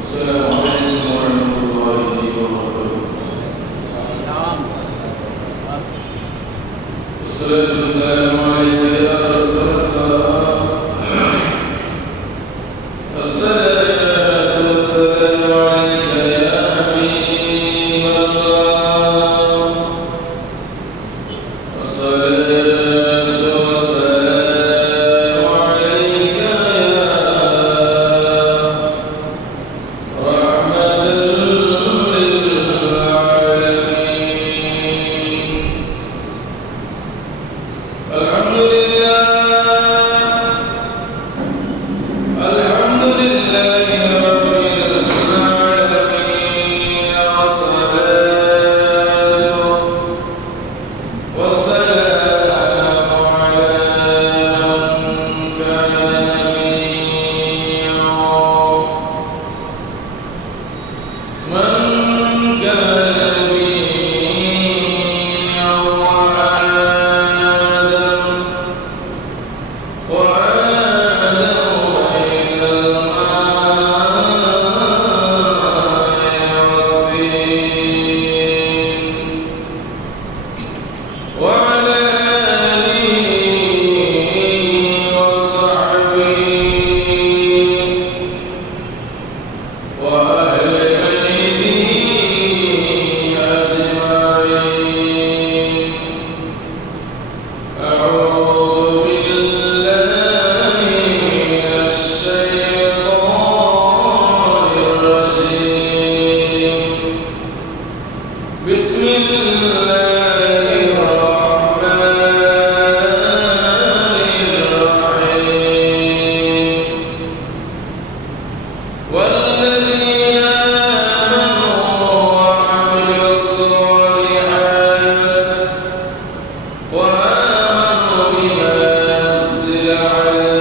السلام عليكم ورحمة الله وبركاته. والصلاة والسلام عليك يا رسول الله. الصلاة والسلام عليك يا حبيب الله. الصلاة والسلام عليك يا رحمة للعالمين. الحمد لله رب العالمين، والصلاة والسلام على من كان نبيا وأهل بيته أجمعين. أعوذ بالله من الشيطان الرجيم. بسم الله الرحمن الرحيم. والذين آمنوا وعملوا الصالحات وآمنوا بما نزل على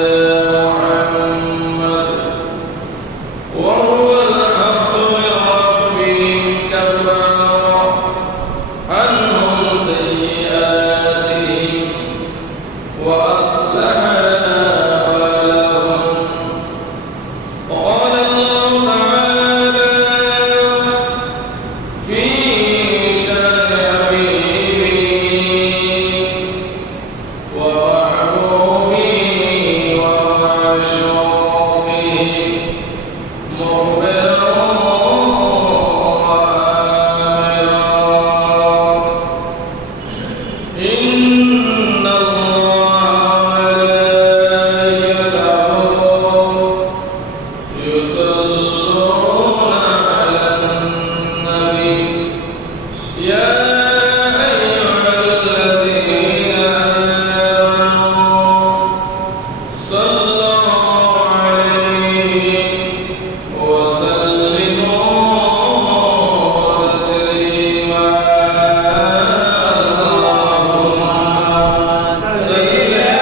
محمد وهو الحق من ربهم كفر عنهم سيئاتهم وأصلح بالهم. وقال الله تعالى في شأن حبيبه ومحبوبه ومعشوقه مخبرا وآمرا: إن الله وملائكته يصلون على النبي يا أيها الذين آمنوا صلوا عليه وسلموا تسليما. اللهم صل على سيدنا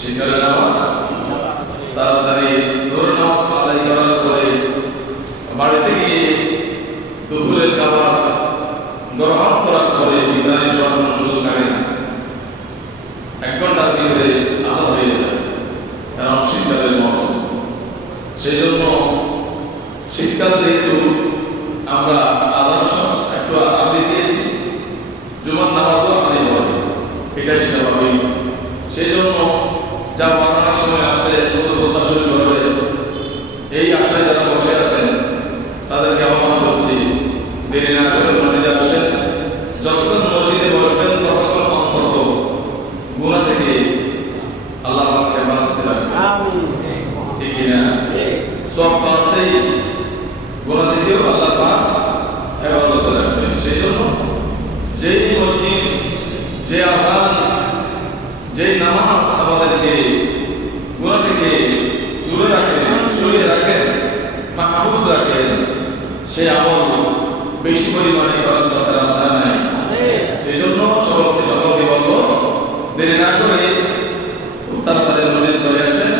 শীতকালে নামাজ তাড়াতাড়ি জোর নামাজ আদায় শীতকাল যেহেতু আমরা আদান একটু আপনি দিয়েছি, জুমার নামাজও আপনি হয়, এটাই স্বাভাবিক। সেই জন্য যা বানানোর সময় আছে শুরু করবে, এই আশায় যারা বসে আছেন তাদেরকে আহ্বান করছি, দেরি না করে মসজিদে আসেন। যতক্ষণ মসজিদে বসবেন ততক্ষণ অন্তত গুনাহ থেকে আল্লাহ পাককে বাঁচাতে রাখবেন, ঠিক কিনা? সব কাছেই গুনাহ থেকেও আল্লাহ পাক হেফাজতে রাখবেন। সেই জন্য যেই মসজিদ, যে আযান, যেই নামাজ আমাদেরকে গুনাহ থেকে দূরে রাখেন, সরিয়ে রাখেন, মাহফুজ রাখেন, সেই আমল বেশি পরিমাণে করার দরকার আছে না নাই? সেই জন্য সকলকে বলবো, দেরি না করে তাড়াতাড়ি মসজিদ চলে আসেন।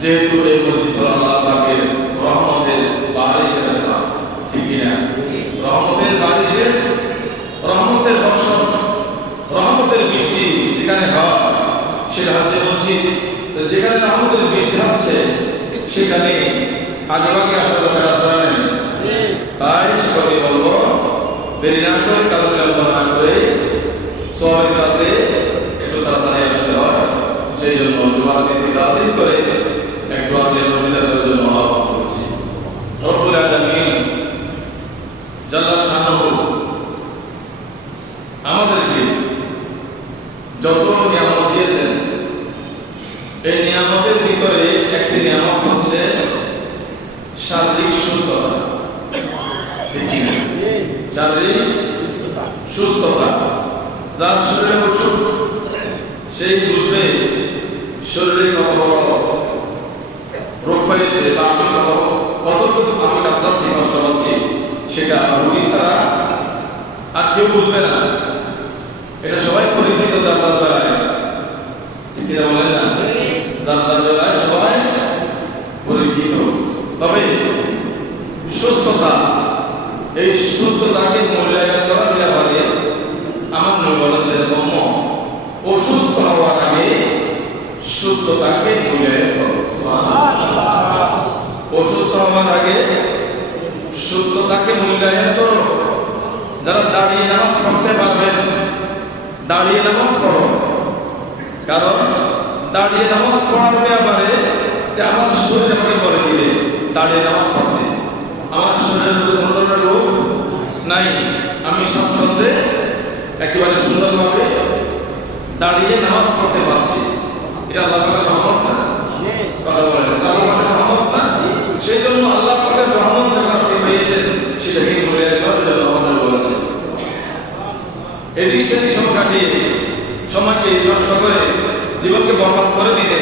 যেহেতু এই মসজিদ হল আল্লাহ পাকের রহমতের বারিশের স্থান, ঠিক কিনা? রহমতের বারিশের, রহমতের বর্ষণ, রহমতের বৃষ্টি যেখানে হয় সেটা হচ্ছে মসজিদ। যেখানে রহমতের বৃষ্টি হচ্ছে সেখানে আগেভাগে আসা দরকার আছে না নাই? তাই সকলকে বলবো, দেরি না করে, কালো বিলম্ব না করে সবাই কাছে একটু তাড়াতাড়ি আসতে হয়। সেই জন্য জুমার দিনকে তাজিম করে একটু আগে মসজিদে আসার জন্য আহ্বান করছি। রব্বুল আলামিন জাল্লা শানুহু আমাদেরকে যত নিয়ামত দিয়েছেন, এই নিয়ামতের ভিতরে একটি নিয়ামত হচ্ছে শারীরিক সুস্থতা, ঠিক কি না? শারীরিক সুস্থতা। যার শরীরে অসুখ সেই বুঝবে শরীরে কত বড় রোগ হয়েছে বা আমি কতটুকু আমি কাতরাচ্ছি, কষ্ট পাচ্ছি, সেটা রোগী ছাড়া আর কেউ বুঝবে না। এটা সবাই পরিচিত যাত্রার বেলায়, ঠিক কিনা বলেন না? যাত্রার বেলায় সবাই পরিচিত। তবে সুস্থতা, এই সুস্থতাকে মূল্যায়ন করার ব্যাপারে আমার নবী বলেছেন, অসুস্থ হওয়ার আগে সুস্থতাকে মূল্যায়ন করো। অসুস্থ হওয়ার আগে সুস্থতাকে মূল্যায়ন করো। যারা দাঁড়িয়ে নামাজ পড়তে পারবেন, দাঁড়িয়ে নামাজ পড়ো। কারণ দাঁড়িয়ে নামাজ পড়ার ব্যাপারে আমার শরীর আমাকে বলে দিবে দাঁড়িয়ে নামাজ পড়তে, আমার শরীরের মধ্যে কোনো ধরনের রোগ নাই, আমি স্বাচ্ছন্দ্যে একেবারে সুন্দরভাবে দাঁড়িয়ে নামাজ পড়তে পারছি। এটা আল্লাহ পাকের রহমত না? কথা বলেন, আল্লাহ পাকের রহমত না? সেই জন্য আল্লাহ পাকের রহমত যখন আপনি পেয়েছেন সেটাকে মূল্যায়ন করার জন্য আমাদের বলেছেন। এদিক সেদিক সময়কে নষ্ট করে জীবনকে বরবাদ করে দিতে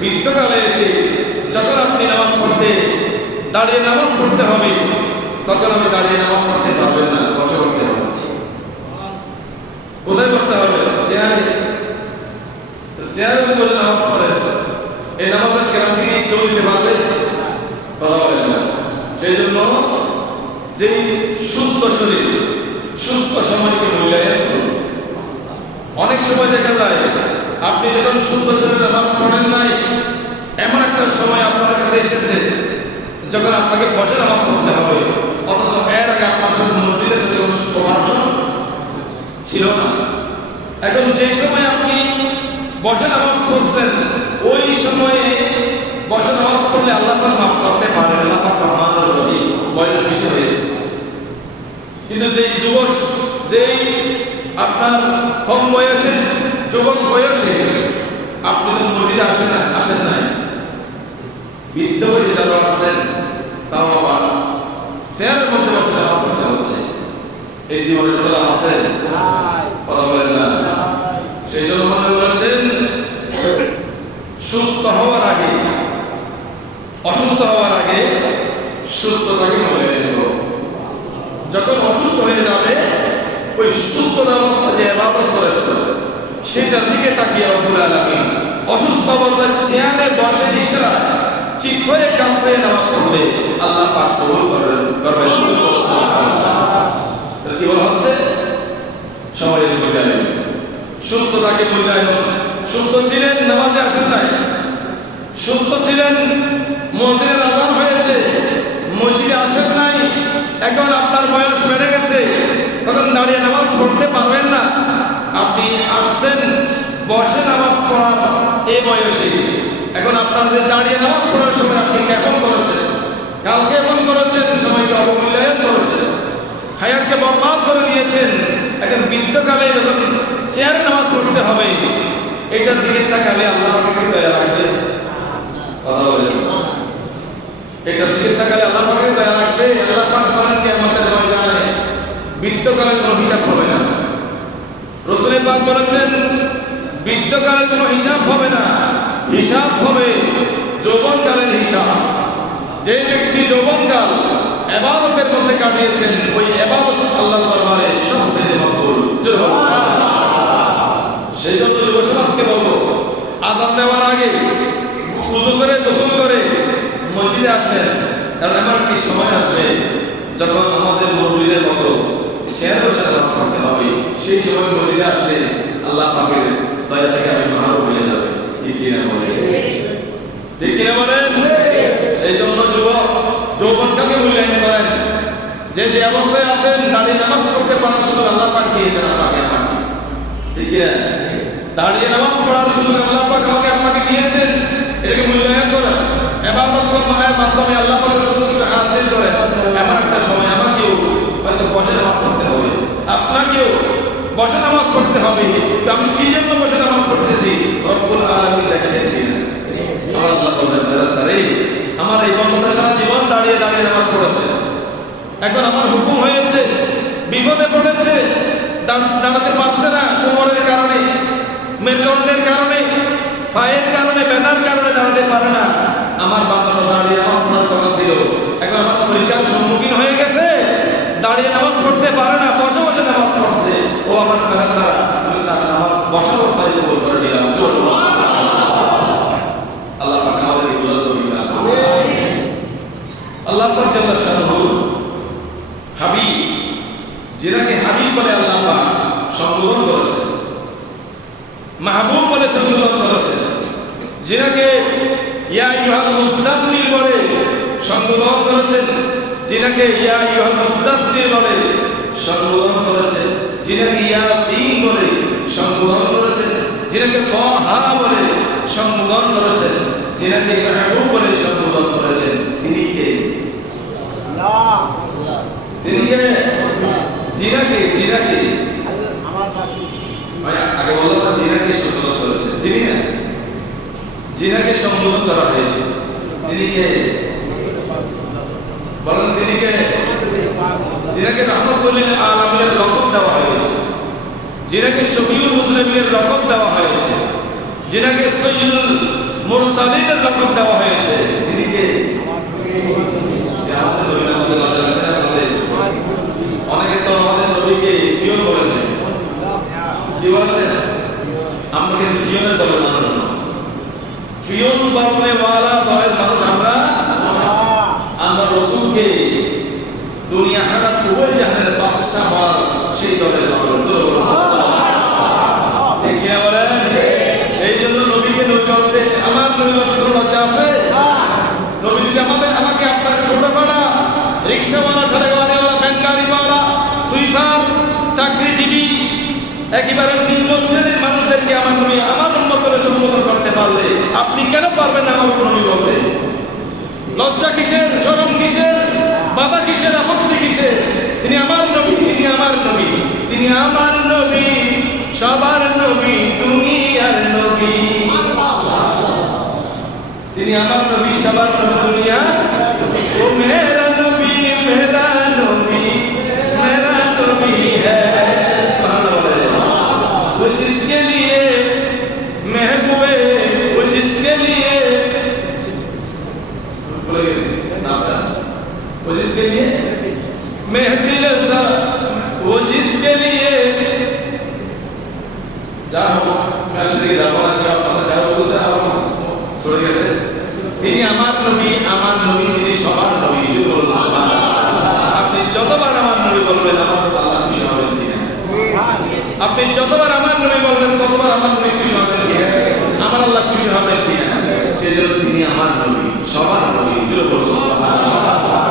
বৃদ্ধকালে এসে যখন আপনি নামাজ পড়তে দাঁড়িয়ে নামাজ পড়তে হবে, তখন আমি দাঁড়িয়ে নামাজ পড়তে পারবেন না, বসে পড়তে হবে। কোথায় বসতে হবে? চেয়ারে। চেয়ারে বসে নামাজ পড়েন, এই নামাজের গ্যারান্টি কেউ দিতে পারবে? কথা বলেন না। সেই জন্য যেই সুস্থ শরীর, সুস্থ সময়কে মূল্যায়ন করুন। অনেক সময় দেখা যায় আপনি যখন সুস্থ শরীরে নামাজ পড়েন নাই, এমন একটা সময় আপনার কাছে এসেছে যখন আপনাকে বসে নামাজ পড়তে হবে, অথচ এর আগে আপনার সাথে মসজিদের সাথে কোনো পরামর্শ ছিল না। এখন যে সময় আপনি বসে নামাজ পড়ছেন, ওই সময়ে বসে নামাজ পড়লে আল্লাহ তাআলা মাফ করতে পারেন, আল্লাহ পাক রহমানুর রহিম, বয়স বেশি হয়েছে। কিন্তু যেই আপনার কম বয়সে, যুবক বয়সে আপনি তো মসজিদে আসেন নাই, বৃদ্ধ বয়সে যারা আসছেন তাও আবার চেয়ারের মধ্যে বসে নামাজ পড়তে হচ্ছে। এই জীবনের কথা আছে? কথা বলেন না। সেই জন্য মনে বলেছেন, সুস্থ হওয়ার আগে, অসুস্থ হওয়ার আগে সুস্থতাকে মূল্যায়ন করো। যখন অসুস্থ হয়ে যাবে, ওই সুস্থতা অবস্থা যে ইবাদত করেছে সেটার দিকে তাকিয়ে রব্বুল আলামিন অসুস্থ অবস্থায় চেয়ারে বসে ইশারা চিত হয়ে কাঁদতে হয়ে নামাজ পড়লে আল্লাহ পাক কবুল করবেন। কি বলা হচ্ছে? সময়ের মূল্যায়ন, সুস্থতাকে মূল্যায়ন। সুস্থ ছিলেন, নামাজে আসেন নাই, সুস্থ ছিলেন, মসজিদের আযান হয়েছে, মসজিদে দাঁড়িয়ে নামাজ পড়তে পারবেন না। আপনি আসছেন বসে নামাজ পড়ার এই বয়সে, এখন আপনাদের দাঁড়িয়ে নামাজ পড়ার সময় আপনি কেমন করেছেন? কালকে এমন করেছেন, সময়কে অবমূল্যায়ন করেছেন, হায়াতকে বরবাদ করে দিয়েছেন। এখন বৃদ্ধকালে যখন চেয়ারে নামাজ পড়তে হবে, এটার দিকে তাকালে আল্লাহ পাকের দয়া লাগবে? কথা বলেন। এটার দিকে তাকালে আল্লাহ পাকের দয়া লাগবে? আল্লাহ পাক বলেন কিয়ামতের ময়দানে বৃদ্ধকালে কোনো হিসাব হবে না। রাসূল পাক বলেছেন বৃদ্ধকালে কোনো হিসাব হবে না, হিসাব হবে যৌবনকালের হিসাব। যে ব্যক্তি যৌবনকাল ইবাদতের মধ্যে কাটিয়েছেন, ওই ইবাদত আল্লাহর দরবারে সবচেয়ে মকবুল। সেই জন্য যুব সমাজকে বলবো, আযান দেওয়ার আগে ওযু করে গোসল করে মসজিদে আসেন। কারণ এমন একটি সময় আসবে যখন আমাদের মুরব্বীদের মতো চেয়ারে বসে নামাজ পড়তে হবে। সেই সময় মসজিদে আসলে আল্লাহ পাকের দয়া থেকে আমি মানব হয়ে যাবে। ঠিক কিনা বলে? ঠিক কিনা বলেন? সেই জন্য যুবক যৌবনটাকে মূল্যায়ন করেন। যে যে অবস্থায় আছেন দাঁড়িয়ে নামাজ পড়তে পারার সুযোগ আল্লাহ পাক দিয়েছেন আপনাকে। ঠিক কিনা? দাঁড়িয়ে নামাজ পড়ার সুযোগ আল্লাহ পাক আমাকে আপনাকে দিয়েছেন, এটাকে মূল্যায়ন করেন। ইবাদত করার মাধ্যমে আল্লাহ পাকের সন্তুষ্টি হাসিল করেন। এমন একটা সময় আমাকেও হয়তো বসে নামাজ পড়তে হবে, আপনাকেও বসে নামাজ পড়তে হবে। তো আমি কি জন্য বসে নামাজ পড়তেছি? রব্বুল আলামিন দেখছেন কিনা? আমার আল্লাহ বলেন ফেরেশতারে, আমার এই বান্দা সারা জীবন দাঁড়িয়ে দাঁড়িয়ে নামাজ পড়েছে, এখন আমার হুকুম হয়েছে, বিপদে পড়েছে, দাঁড়াতে পারছে না, কোমরের কারণে, মেরুদণ্ডের কারণে, পায়ের কারণে, ব্যথার কারণে দাঁড়াতে পারে না। আমার বান্দা দাঁড়িয়ে নামাজ পড়ার কথা ছিল, এখন আমার পরীক্ষার সম্মুখীন হয়ে গেছে, দাঁড়িয়ে নামাজ পড়তে পারে না, বসে বসে নামাজ পড়ছে। ও আমার ফেরেশতারা, আমি তার নামাজ বসা অবস্থায় কবুল করে নিলাম। আল্লাহ পাক আমাদের বুঝাতে দিন। আমিন। আল্লাহ পাক জাল্লা শানুহু হাবিব, যিনাকে হাবিব বলে আল্লাহ পাক সম্বোধন করেছেন, মাহবুব বলে সম্বোধন করেছেন, যিনাকে ইয়া আইয়ুহাল মুযাম্মিল বলে সম্বোধন করেছেন, যিনাকে ইয়া আইয়ুহাল মুদাথ্থির বলে সম্বোধন করেছেন, যিনাকে ইয়াসিন বলে সম্বোধন করেছেন, যিনাকে তাহা বলে সম্বোধন করেছেন, যিনাকে মাহবুব বলে সম্বোধন করেছেন, তিনি কে? আল্লাহ। তিনি কে? যিনাকে আমার রাসূল আগে বললাম না, যিনাকে সম্বোধন করেছেন, তিনি না, যিনাকে সম্বোধন করা হয়েছে তিনি কে? বলেন তিনি কে? যিনাকে রাহমাতুল লিল আলামিনের লকব দেওয়া হয়েছে, যিনাকে শফিউল মুজরিমিনের লকব দেওয়া হয়েছে, যিনাকে সাইয়্যিদুল মুরসালিনের লকব দেওয়া হয়েছে, তিনি কে? আমাদের নবী। আমাদের অনেকে তো আমাদের নবীকে ফিওন বলেছে। কি বলেছেন? আমাকে ফিওনের দলে মানুষ, ফিওন বাবনে ওয়ালা দলের মানুষ আমরা। আমরা রাসূলকে দুনিয়া আখিরাত উভয় জাহানের বাদশা হওয়ার সেই দলের মানুষ। ঠিক কি বলেন? সেই জন্য নবীকে নবী বলতে আমার নবী বলতে কোনো লজ্জা আছে? নবী যদি আমাকে আপনার ছোটখাটো রিক্সাওয়ালা, ঠেলাগাড়িওয়ালা, ব্যাংকারিওয়ালা, সুইপার, চাকরিজীবী, একেবারে নিম্ন শ্রেণীর মানুষদেরকে আমার নবী আমার উম্মত বলে সম্বোধন করতে পারলে আপনি কেন পারবেন না আমার নবী বলতে? লজ্জা কিসের? শরম কিসের? বাধা কিসের? আপত্তি কিসের? তিনি আমার নবী, তিনি আমার নবী, তিনি আমার নবী, সবার নবী, দুনিয়ার নবী। তিনি আমার নবী, সবার নবী, দুনিয়ার। ও মেরা নবী, মেরা নবী, মেরা নবী হ্যায়। वो जिसके लिए महबूबे, वो जिसके लिए वो जिसके लिए महफिल सा, वो जिसके लिए जाओ मैं श्री रावण का पता जाओ उसे आप सुन कैसे তিনি আমার নবী, আমার নবী, তিনি সবার নবী। আপনি যতবার আমার নবী বলবেন আমার আল্লাহ খুশি হবেন কিনা? আপনি যতবার আমার নবী বলবেন ততবার আমার নবী খুশি হবেন কিনা? আমার আল্লাহ খুশি হবেন কিনা? সেজন্য তিনি আমার নবী, সবার নবী।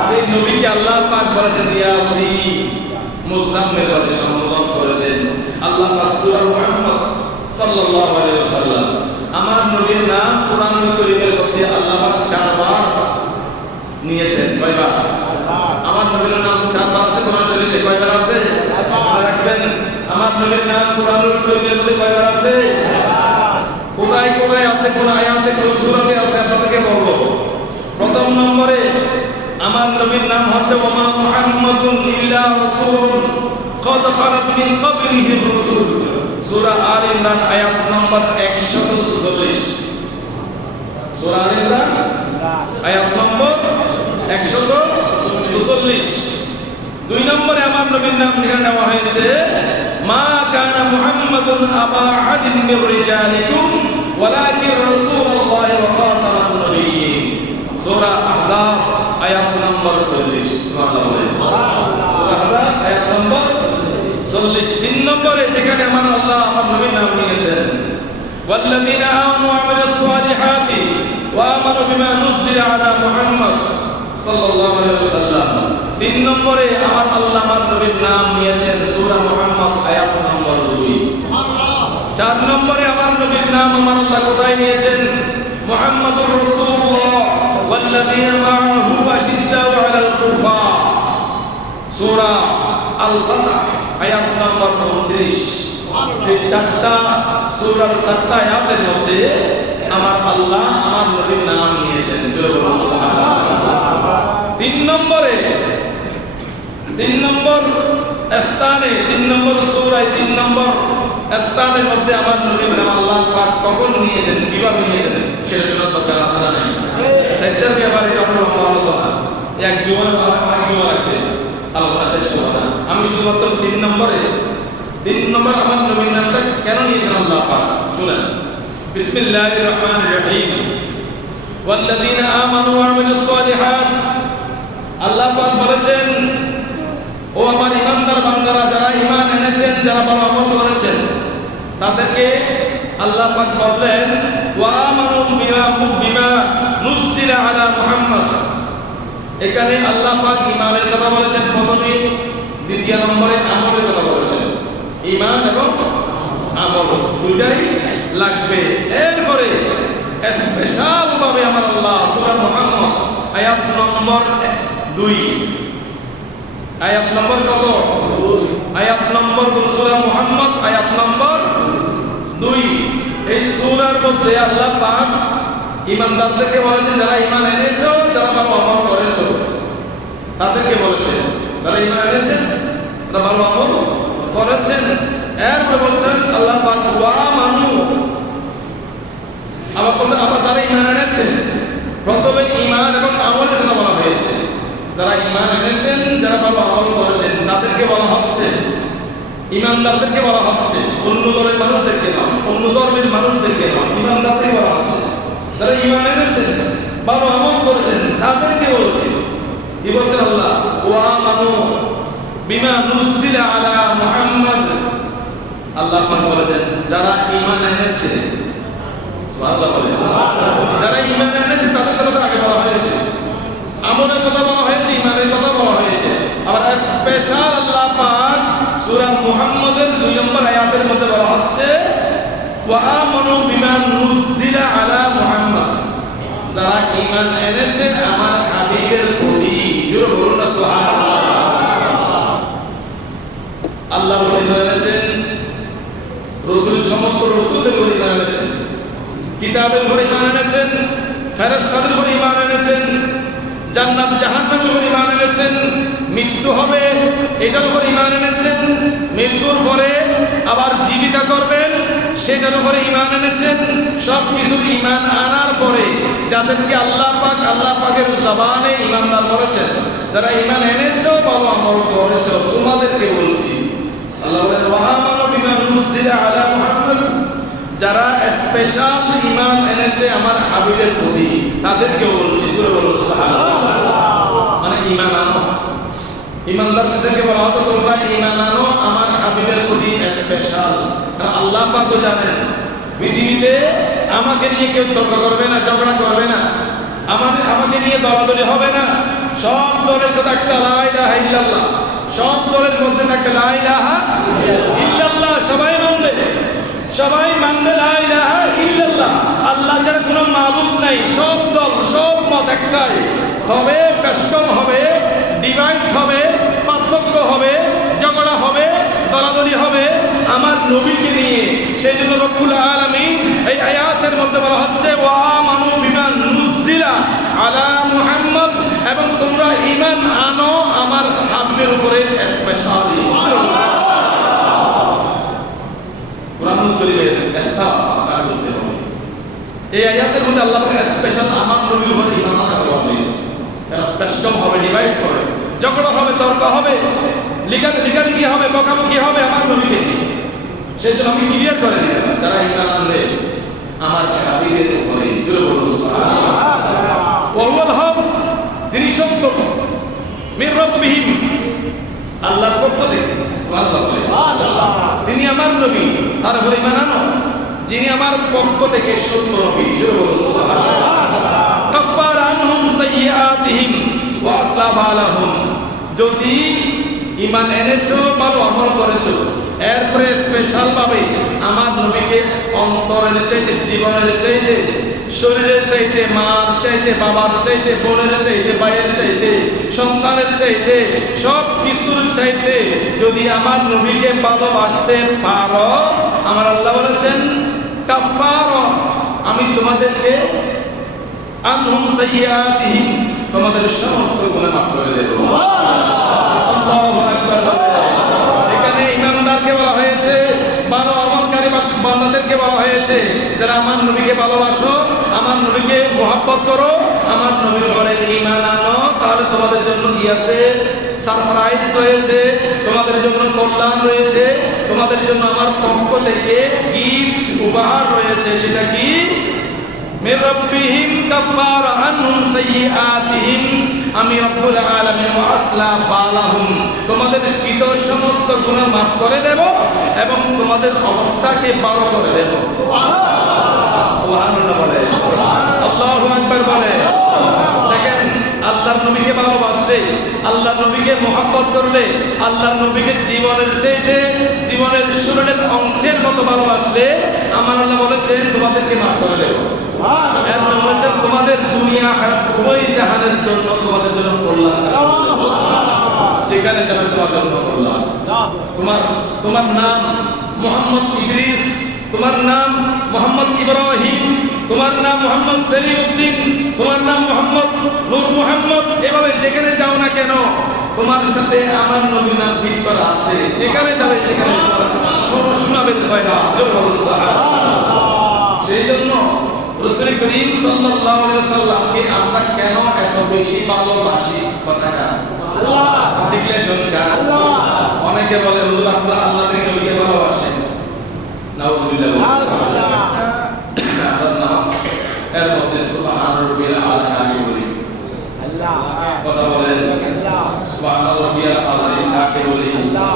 সেই নবীকে আল্লাহ পাক বলেছেন ইয়াসিন, মুজাম্মিল বলে সম্বোধন করেছেন। আল্লাহ পাক সূরা মুহাম্মদ সাল্লাল্লাহু আলাইহি ওয়াসাল্লাম আমার নবীর নাম কোরআনুল কারীমের মধ্যে আল্লাহ পাক 4 বার নিয়েছেন। কয়বার? আমার নবীর নাম 4 বার আছে কোরআন শরীফে। কয়বার আছে? মনে রাখবেন, আমার নবীর নাম কোরআনুল কারীমের মধ্যে কয়বার আছে? কোথায় কোথায় আছে, কোন আয়াতে কোন সূরাতে আছে আপনাদেরকে বলবো। প্রথম নম্বরে আমার নবীর নাম হচ্ছে ওয়া মা মুহাম্মাদুন ইল্লা রাসূলুন قد خلت من قبله الرسل সূরা আল ইমরান আয়াত নম্বর 146 সূরা আল ইমরান আয়াত নম্বর 146 দুই নম্বরে আমার নবীর নাম যেখানে নেওয়া হয়েছে মা কানা মুহাম্মাদুন আবা আহাদিন মির রিজালিকুম ওয়ালাকিন রাসূলুল্লাহি ওয়া খাতামান নবিয়্যিন সূরা আহজাব আয়াত নম্বর 40 সুবহানাল্লাহ সূরা আহজাব আয়াত নম্বর 40 তিন নম্বরে যেখানে আমার আল্লাহ আমার নবীর নাম নিয়েছেন ওয়াল্লাযীনা আমানু ওয়া আমিলুস সালিহাতি ওয়া আমানু বিমা নুজিলা আলা মুহাম্মদ সাল্লাল্লাহু আলাইহি ওয়াসাল্লাম তিন নম্বরে আমার আল্লাহ আমার নবীর নাম নিয়েছেন সূরা মুহাম্মদ আয়াত নম্বর 2 চার নম্বরে আমার নবীর নাম আমার আল্লাহ কোথায় নিয়েছেন মুহাম্মাদুর রাসূলুল্লাহ ওয়াল্লাযীনা মা'আহু আশিদ্দাউ আলাল কুফার সূরা আল ফাতহ আয়াত নম্বর 29 এই চারটা সূরার চারটা আয়াতের মধ্যে আমার আল্লাহ আমার নবীর নাম নিয়েছেন। তিন নম্বর স্থানে তিন নম্বর সূরায় 3 নম্বর স্থানের মধ্যে আমার নবীর নাম আল্লাহ পাক কখন নিয়েছেন, কিভাবে নিয়েছেন সেটা শোনার দরকার আছে না নাই? সেটার ব্যাপারে আমরা আলোচনা এক জুমা লাগবে আলোচনা শেষ হবে। আমি শুধুমাত্র 3 নম্বর আমার নবীর নামটা কেন নিয়েছেন আল্লাহ পাক শুনেন। বিসমিল্লাহির রহমানির রহিম ওয়াল্লাযীনা আমানু ওয়া আমিলুস সালিহাত আল্লাহ পাক বলেছেন ও আমার ঈমানদার বান্দারা যারা ঈমান এনেছেন যারা ভালো আমল করেছেন তাদেরকে আল্লাহ পাক বললেন ওয়া আমানু বিমা নুজিলা আলা মুহাম্মদ। এখানে আল্লাহ পাক ঈমানের কথা বলেছেন প্রথমে, দ্বিতীয় নম্বরে আমলের কথা বলেছেন। ঈমান এবং আমল দুটাই লাগবে। এরপরে স্পেশাল ভাবে আমার আল্লাহ সূরা মুহাম্মদ আয়াত নম্বর 2 আয়াত নম্বর কত? আয়াত নম্বর সূরা মুহাম্মদ আয়াত নম্বর 2 এই সূরার মধ্যে আল্লাহ পাক ঈমানদারদেরকে বলেছেন যারা ঈমান এনেছো যারা ভালো আমল করেছো তাদেরকে বলেছেন যারা ঈমান এনেছেন যারা ভালো আমল করেছেন। এরপরে বলছেন আল্লাহ পাক ওয়া মানু আবার যারা ঈমান এনেছেন প্রথমে ঈমান এবং আমলের কথা বলা হয়েছে। যারা ঈমান এনেছেন যারা ভালো আমল করেছেন তাদেরকে বলা হচ্ছে, ঈমানদারদেরকে বলা হচ্ছে, অন্য দলের মানুষদেরকে নয়, অন্য ধর্মের মানুষদেরকে নয়, ঈমানদারদেরকে বলা হচ্ছে। যারা ঈমান এনেছেন ভালো আমল করেছেন তাদেরকে বলছে। কি বলছেন আল্লাহ? ওয়া মানু বিমা নুজিলা আলা মুহাম্মদ। আল্লাহ পাক বলেছেন যারা ঈমান এনেছে, সুবহানাল্লাহ বলেন, যারা ঈমান এনেছে তাদের কথা আগে বলা হয়েছে, আমলের কথা বলা হয়েছে, ঈমানের কথা বলা হয়েছে। আবার স্পেশাল আল্লাহ পাক সূরা মুহাম্মদের 2 নম্বর আয়াতের মধ্যে বলা হচ্ছে ওয়া আমানু বিমা নুজিলা আলা মুহাম্মদ। যারা ঈমান এনেছে আমার হাবিবের প্রতি, জোরে বলুন না সুবহানাল্লাহ। আল্লাহ রাসূল এনেছেন, রাসূল সমস্ত রাসূলদের উপর ঈমান এনেছেন, কিতাবের উপর ঈমান এনেছেন, ফেরেশতাদের উপর ঈমান এনেছেন, জান্নাত জাহান্নামের উপর ঈমান এনেছেন, মৃত্যু হবে এটার উপর ঈমান এনেছেন, মৃত্যুর পরে আবার জীবিকা করবেন সেটার উপরে ঈমান এনেছেন। সব কিছু ঈমান আনার পরে যাদেরকে আল্লাহ পাকের জবানে ঈমানদার করেছেন, যারা ঈমান এনেছো ভালো আমল করেছো তোমাদেরকে বলছি। আল্লাহ বলেন ওয়া আমানু বিমা নুজিলা আলা মুহাম্মদ। যারা স্পেশাল ঈমান এনেছে আমার হাবিবের প্রতি তাদেরকেও বলছি, জোরে বলুন সুবহানাল্লাহ। মানে ঈমান আনো, ঈমানদারদেরকে বলা হতো তোমরা ঈমান আনো আমার হাবিবের প্রতি স্পেশাল। কারণ আল্লাহ পাক জানেন পৃথিবীতে আমাকে নিয়ে কেউ তর্ক করবে না, ঝগড়া করবে না, আমাকে নিয়ে দলাদলি হবে না। সব দলের কথা একটা লা ইলাহা ইল্লাল্লাহ, সব দলের মধ্যে থাকবে লা ইলাহা ইল্লাল্লাহ, সবাই মানবে, সবাই মানবে লা ইলাহা ইল্লাল্লাহ, আল্লাহ ছাড়া কোনো মাবুদ নাই। সব দল সব মত একটাই, তবে বেষ্টন হবে, ডিভাইড হবে, পার্থক্য হবে, ঝগড়া হবে, দলাদলি হবে আমার নবীকে নিয়ে। সেই জন্য রব্বুল আলামিন এই আয়াতের মধ্যে বলা হচ্ছে ওয়া আমানু বিমা নুজিলা আলা মুহাম্মদ, এবং তোমরা ঈমান আনো আমার হাবিবের উপরে স্পেশালি। কোরআনুল কারীমের স্থান আপনারা বুঝতে হবে। এই আয়াতের মধ্যে আল্লাহ স্পেশাল আমার নবীর উপরে ঈমান আনার কথা বলেছে। এরা বেষ্টন হবে, ডিভাইড হবে, ঝগড়া হবে, তর্ক হবে, লিখালিখি হবে, বকাবকি হবে আমার নবীকে নিয়ে। সেই জন্য আমি ক্লিয়ার করে দিলাম, যারা ঈমান আনবে আমার হাবিবের উপরে, জোরে বলুন সুবহানাল্লাহ। ওয়াল হক, তিনি সত্য, মির রাব্বিহিম, আল্লাহর পক্ষ থেকে, সুবহানাল্লাহ, তিনি আমার নবী, তার উপরে ঈমান আনো, যিনি আমার পক্ষ থেকে সত্য নবী, জোরে বলুন সুবহানাল্লাহ। কাফারা আনহুম সাইয়্যাতিহিম ওয়া আসলাহা বালাহুম, যদি ঈমান এনেছো, ভালো আমল করেছো, এরপরে স্পেশাল ভাবে আমার নবীকে অন্তরের চাইতে, জীবনের চাইতে, শরীরের চাইতে, মার চাইতে, বাবার চাইতে, বোনের চাইতে, ভাইয়ের চাইতে, সন্তানের চাইতে, সব কিছুর চাইতে যদি আমার নবীকে ভালোবাসতে পারো, আমার আল্লাহ বলেছেন কাফারা, আমি তোমাদেরকে আনহুম সাইয়্যাতিহিম, তোমাদের সমস্ত গুনাহ মাফ করে দেব। আল্লাহু আকবার। এখানে ইমানদারকে বলা হয়েছে, ভালো আমলকারী বান্দাদেরকে বলা হয়েছে, যারা আমার নবীকে ভালোবাসো, আমার নবীকে মহব্বত করো, আমার নবীর উপরে ঈমান আনো, তাহলে তোমাদের জন্য কি আছে? সারপ্রাইজ রয়েছে, তোমাদের জন্য কল্যাণ রয়েছে, তোমাদের জন্য আমার পক্ষ থেকে গিফট, উপহার রয়েছে। সেটা কি? মির রাব্বিহিম কাফারা আনহুম সাইয়্যাতিহিম, আমি রব্বুল আলামিন ওয়া আসলাহা বালাহুম, তোমাদের কৃত সমস্ত গুনাহ মাফ করে দেব এবং তোমাদের অবস্থাকে ভালো করে দেব। সুবহানাল্লাহ বলে, আল্লাহু আকবার বলে। দেখেন, আল্লাহর নবীকে ভালোবাসলে, আল্লাহর নবীকে মহব্বত করলে, আল্লাহর নবীকে জীবনের চাইতে, জীবনের শরীরের অংশের মতো ভালোবাসলে, আমার আল্লাহ বলেছেন তোমাদেরকে মাফ করে দেব। এরপরে বলেছেন তোমাদের দুনিয়া আখিরাত উভয় জাহানের জন্য, তোমাদের জন্য কল্যাণ, যেখানে যাবে তোমার জন্য কল্যাণ। তোমার নাম মোহাম্মদ ইদ্রিস, তোমার নাম মোহাম্মদ ইব্রাহিম, তোমার নাম মোহাম্মদ সেলিমউদ্দিন, তোমার নাম মোহাম্মদ নূর মোহাম্মদ, এভাবে যেখানে যাও না কেন তোমার সাথে আমার নবীর নাম ঠিক করা আছে। যেখানে যাবে সেখানে শোনাবেন ছয়টা, জোরে বলুন সুবহানাল্লাহ। সেই জন্য রাসূল করিম সাল্লাল্লাহু আলাইহি ওয়াসাল্লামকে আমরা কেন এত বেশি ভালোবাসি? কথাটা আল্লাহ, ডিক্লেরেশন কা আল্লাহ। অনেকে বলে হুজুর আপনারা আল্লাহ থেকে নবীকে ভালোবাসেন, নাউজুবিল্লাহ। আমরা নামাজ এর মধ্যে সুবহান রাব্বিল আলা কাকে বলি? আল্লাহ। কথা বলেন আল্লাহ। সুবহান রাব্বিল আযীম কাকে বলি? আল্লাহ।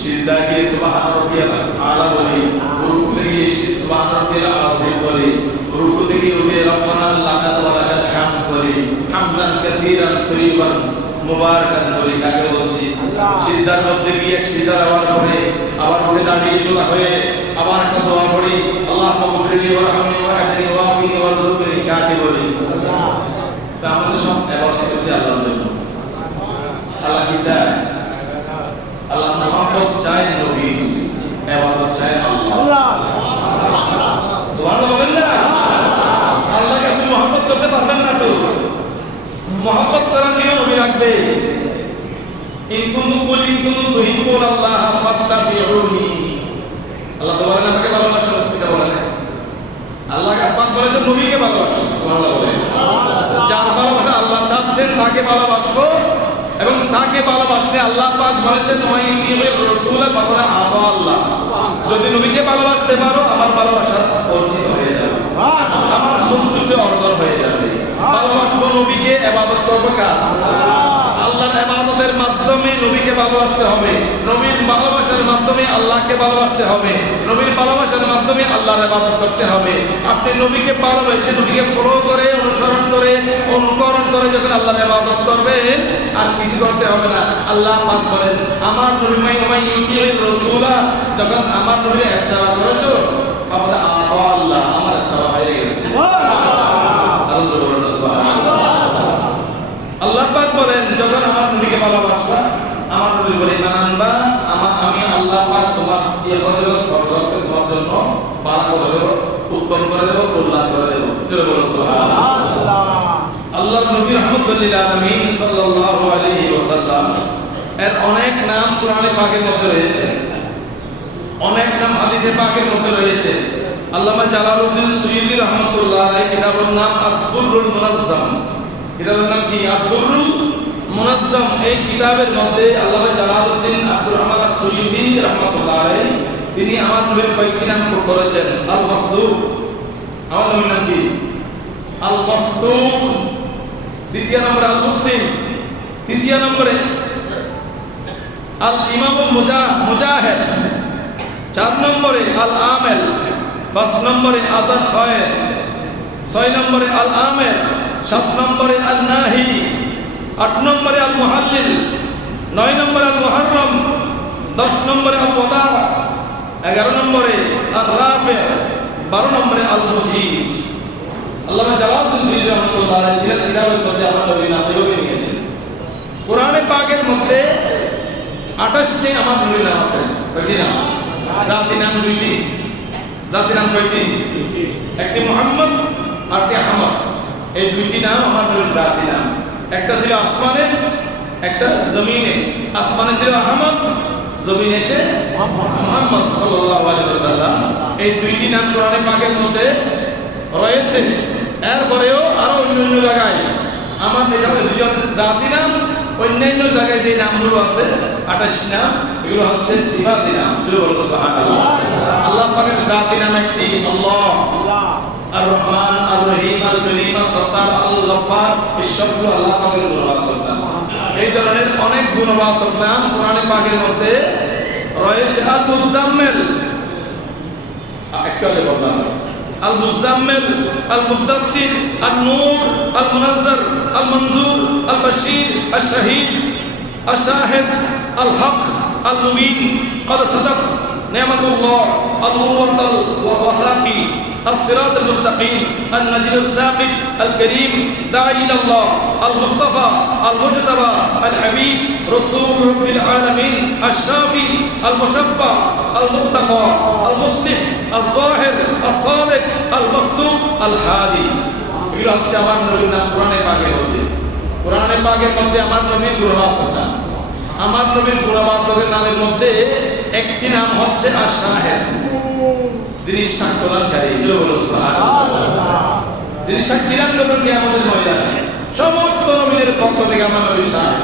সিজদা কি সুবহান রাব্বিল আলা বলি, রুকু থেকে সুবহান রাব্বিল আযীম বলি, রুকু থেকে উঠে রব্বানা লাকাল ওয়া লাকাল হামদ বলি, হামদান কাসীরান তাইয়িবান মুবারাকান বলি, কাকে বলছি? আল্লাহ। সিজদার মধ্যে গিয়ে এক সিজদার আবার উঠে দাঁড়িয়ে সোজা হয়ে আবার একটা দোয়া করি, আল্লাহুম্মা গফিরলি ওয়ারহামনি ওয়াহদিনি ওয়াফিনি ওয়ারযুকনি, কাকে বলি? আল্লাহ। তা আমাদের সব ইবাদত হচ্ছে আল্লাহর জন্য। আল্লাহ কি চায়? আল্লাহ মহব্বত চায়, নবীর ইবাদত চায় আল্লাহ। সুবহানাল্লাহ বলেন না? আল্লাহকে আপনি মহব্বত করতে পারবেন না, তো মহব্বত করার জন্য নবী রাখবে। ইন কুনতুম তুহিব্বুনাল্লাহ ফাত্তাবিউনি, আল্লাহ তো বলেন আমাকে ভালোবাসো, এটা বলেন না। আল্লাহ পাক বলেছেন নবীকে ভালোবাসো, সুবহানাল্লাহ বলেন। যার ভালোবাসা আল্লাহ চাচ্ছেন তাকে ভালোবাসো, এবং তাকে ভালোবাসলে আল্লাহ পাক বলেছেন ওয়া ইতিবির রাসূল ফাকাদ আতা আল্লাহ। যদি নবীকে ভালোবাসতে পারো আমার ভালোবাসা অর্জিত হয়ে যাবে, আমার সন্তুষ্টি অর্জন হয়ে যাবে। ভালোবাসবো নবীকে, ইবাদত করব কার? আল্লাহর ইবাদতের মাধ্যমে নবীকে ভালোবাসতে হবে, নবীর ভালোবাসার মাধ্যমে আল্লাহকে ভালোবাসতে হবে, নবীর ভালোবাসার মাধ্যমে আল্লাহর ইবাদত করতে হবে। আপনি নবীকে ভালোবেসে নবীকে ফলো করে অনুসরণ করে অনুকরণ করে যখন আল্লাহর ইবাদত করবেন আর কিছু করতে হবে না। আল্লাহ পাক বলেন আমার নবী মাই ইউতির রাসূলা, যখন আমার নবী ইত্তেবা করেছো আমাদের আল্লাহ আমার ইত্তেবা হয়ে গেছে। আল্লাহ পাক বলেন যখন আমার নবীকে ভালোবাসবা, আমার নবী বলে মানবা আমি আল্লাহ পাক তোমার এই হযরত ফরজকে তোমার জন্য পালন করে দেব, উত্তম করে দেব, কল্যাণ করে দেব। জোরে বলুন সুবহানাল্লাহ। আল্লাহ নবী রাহমাতুল লিল আলামিন সাল্লাল্লাহু আলাইহি ওয়াসাল্লাম এর অনেক নাম কোরআনে পাকের মধ্যে রয়েছে, অনেক নাম হাদিসে পাকের মধ্যে রয়েছে। আল্লামা জালালউদ্দিন সুয়ুতী রাহমাতুল্লাহ আলাইহি কিতাবের নাম আদ-দুররুল মুনাজ্জাম, কিতাবের নাম কি আদ-দুররুল মুনাজ্জাম। এই কিতাবের মধ্যে আল্লামা জালালউদ্দিন আব্দুর রহমান সুয়ুতী রাহমাতুল্লাহ আলাইহি তিনি আমার নবীর কয়েকটি নাম করেছেন। আল মাসদুক, আমার নবীর নাম কি আল মাসদুক। দ্বিতীয় নম্বরে আল মুসলিম, তৃতীয় নম্বরে আল ইমামুল মুজাহিদ, 4 নম্বরে আল আমেল, 5 নম্বরে আযান খায়ের, 6 নম্বরে আল আমের, 7 নম্বরে আল নাহি, 8 নম্বরে আল মুহাল্লিল, 9 নম্বরে আল মুহাররম, 10 নম্বরে আল ওয়াদা, 11 নম্বরে আল রাফি, 12 নম্বরে আল মুজিব। আল্লামা জালালউদ্দিন সুয়ুতী রাহমাতুল্লাহ আলাইহি কিতাবের মধ্যে আমার নবীর নাম এভাবে নিয়েছেন। কোরআনে পাকের মধ্যে 28টি আমার নবীর নাম আছে। কয়টি নাম? জাতি নাম 2টি। জাতি নাম কয়টি? একটি মুহাম্মদ আর একটি আহমদ। এই 2টি নাম আমার নবীর জাতি নাম। একটা ছিল আসমানে, একটা জমিনে। আসমানে ছিল আহমদ, জমিনে সে মুহাম্মদ সাল্লাল্লাহু আলাইহি ওয়াসাল্লাম। এই 2টি নাম কোরআনে পাকের মধ্যে রয়েছে। এরপরেও আরো অন্যান্য জায়গায় আমার জাতি নাম, অন্যান্য জায়গায় যে নামগুলো আছে 28 নাম, এগুলো হচ্ছে সিফাতি নাম। সুবহানাল্লাহ। আল্লাহ পাকের জাতি নাম একটি আল্লাহ, আর রহমান, আর রহিম, আল করিম, আল সত্তার, আল গফফার, এই সবগুলো আল্লাহ পাকের গুণবাচক নাম। এই ধরনের অনেক গুণবাচক নাম কোরআনে পাকের মধ্যে রয়েছে। আল মুজাম্মিল, একটা বললাম আল মুজাম্মিল, আল মুদাসসির, আল নূর, আল মুনাজ্জার, আল মনজুর, আল বাশীর, আল শাহীদ, আল শাহিদ, আল হক, আল মুবিন, قد صدق نعمة الله الموطل والوهابي الصراط المستقيم النجم الثاقب الكريم داعي إلى الله المصطفى المجتبى الحبيب رسول رب العالمين الشافي المشفع المتقى المصلح الظاهر الصادق المصدوق الهادي. এগুলো হচ্ছে আমার নবীর নাম কোরআনে পাকের মধ্যে। কোরআনে পাকের মধ্যে আমার নবীর গুণবাচক নাম। আমার নবীর গুণবাচকের নামের মধ্যে একটি নাম হচ্ছে আশ-শাহিদ, যিনি সাক্ষ্য দানকারী। যিনি সাক্ষী দান করবেন কিয়ামতের ময়দানে সমস্ত নবীদের পক্ষ থেকে আমার নবীর শাহিদ।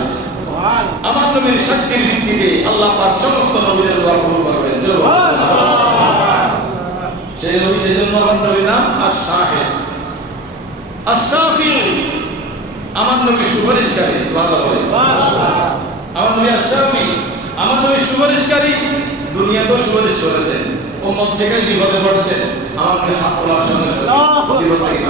আমার নবীর সাক্ষীর ভিত্তিতে আল্লাহ পাক সমস্ত নবীদের দোয়া কবুল করবেন। সেই নবী, সেজন্য আমার নবীর নাম আশ-শাহিদ। আশ-শাফি, আমার নবী সুপারিশকারী। সুবহানাল্লাহ। আমার নবী আশ-শাফি, আমার নবী সুপারিশকারী। দুনিয়াতেও সুপারিশ করেছেন, উম্মত থেকে বিপদে পড়েছেন, আমার নবী হাত তোলার সঙ্গে সঙ্গে বিপদ থেকে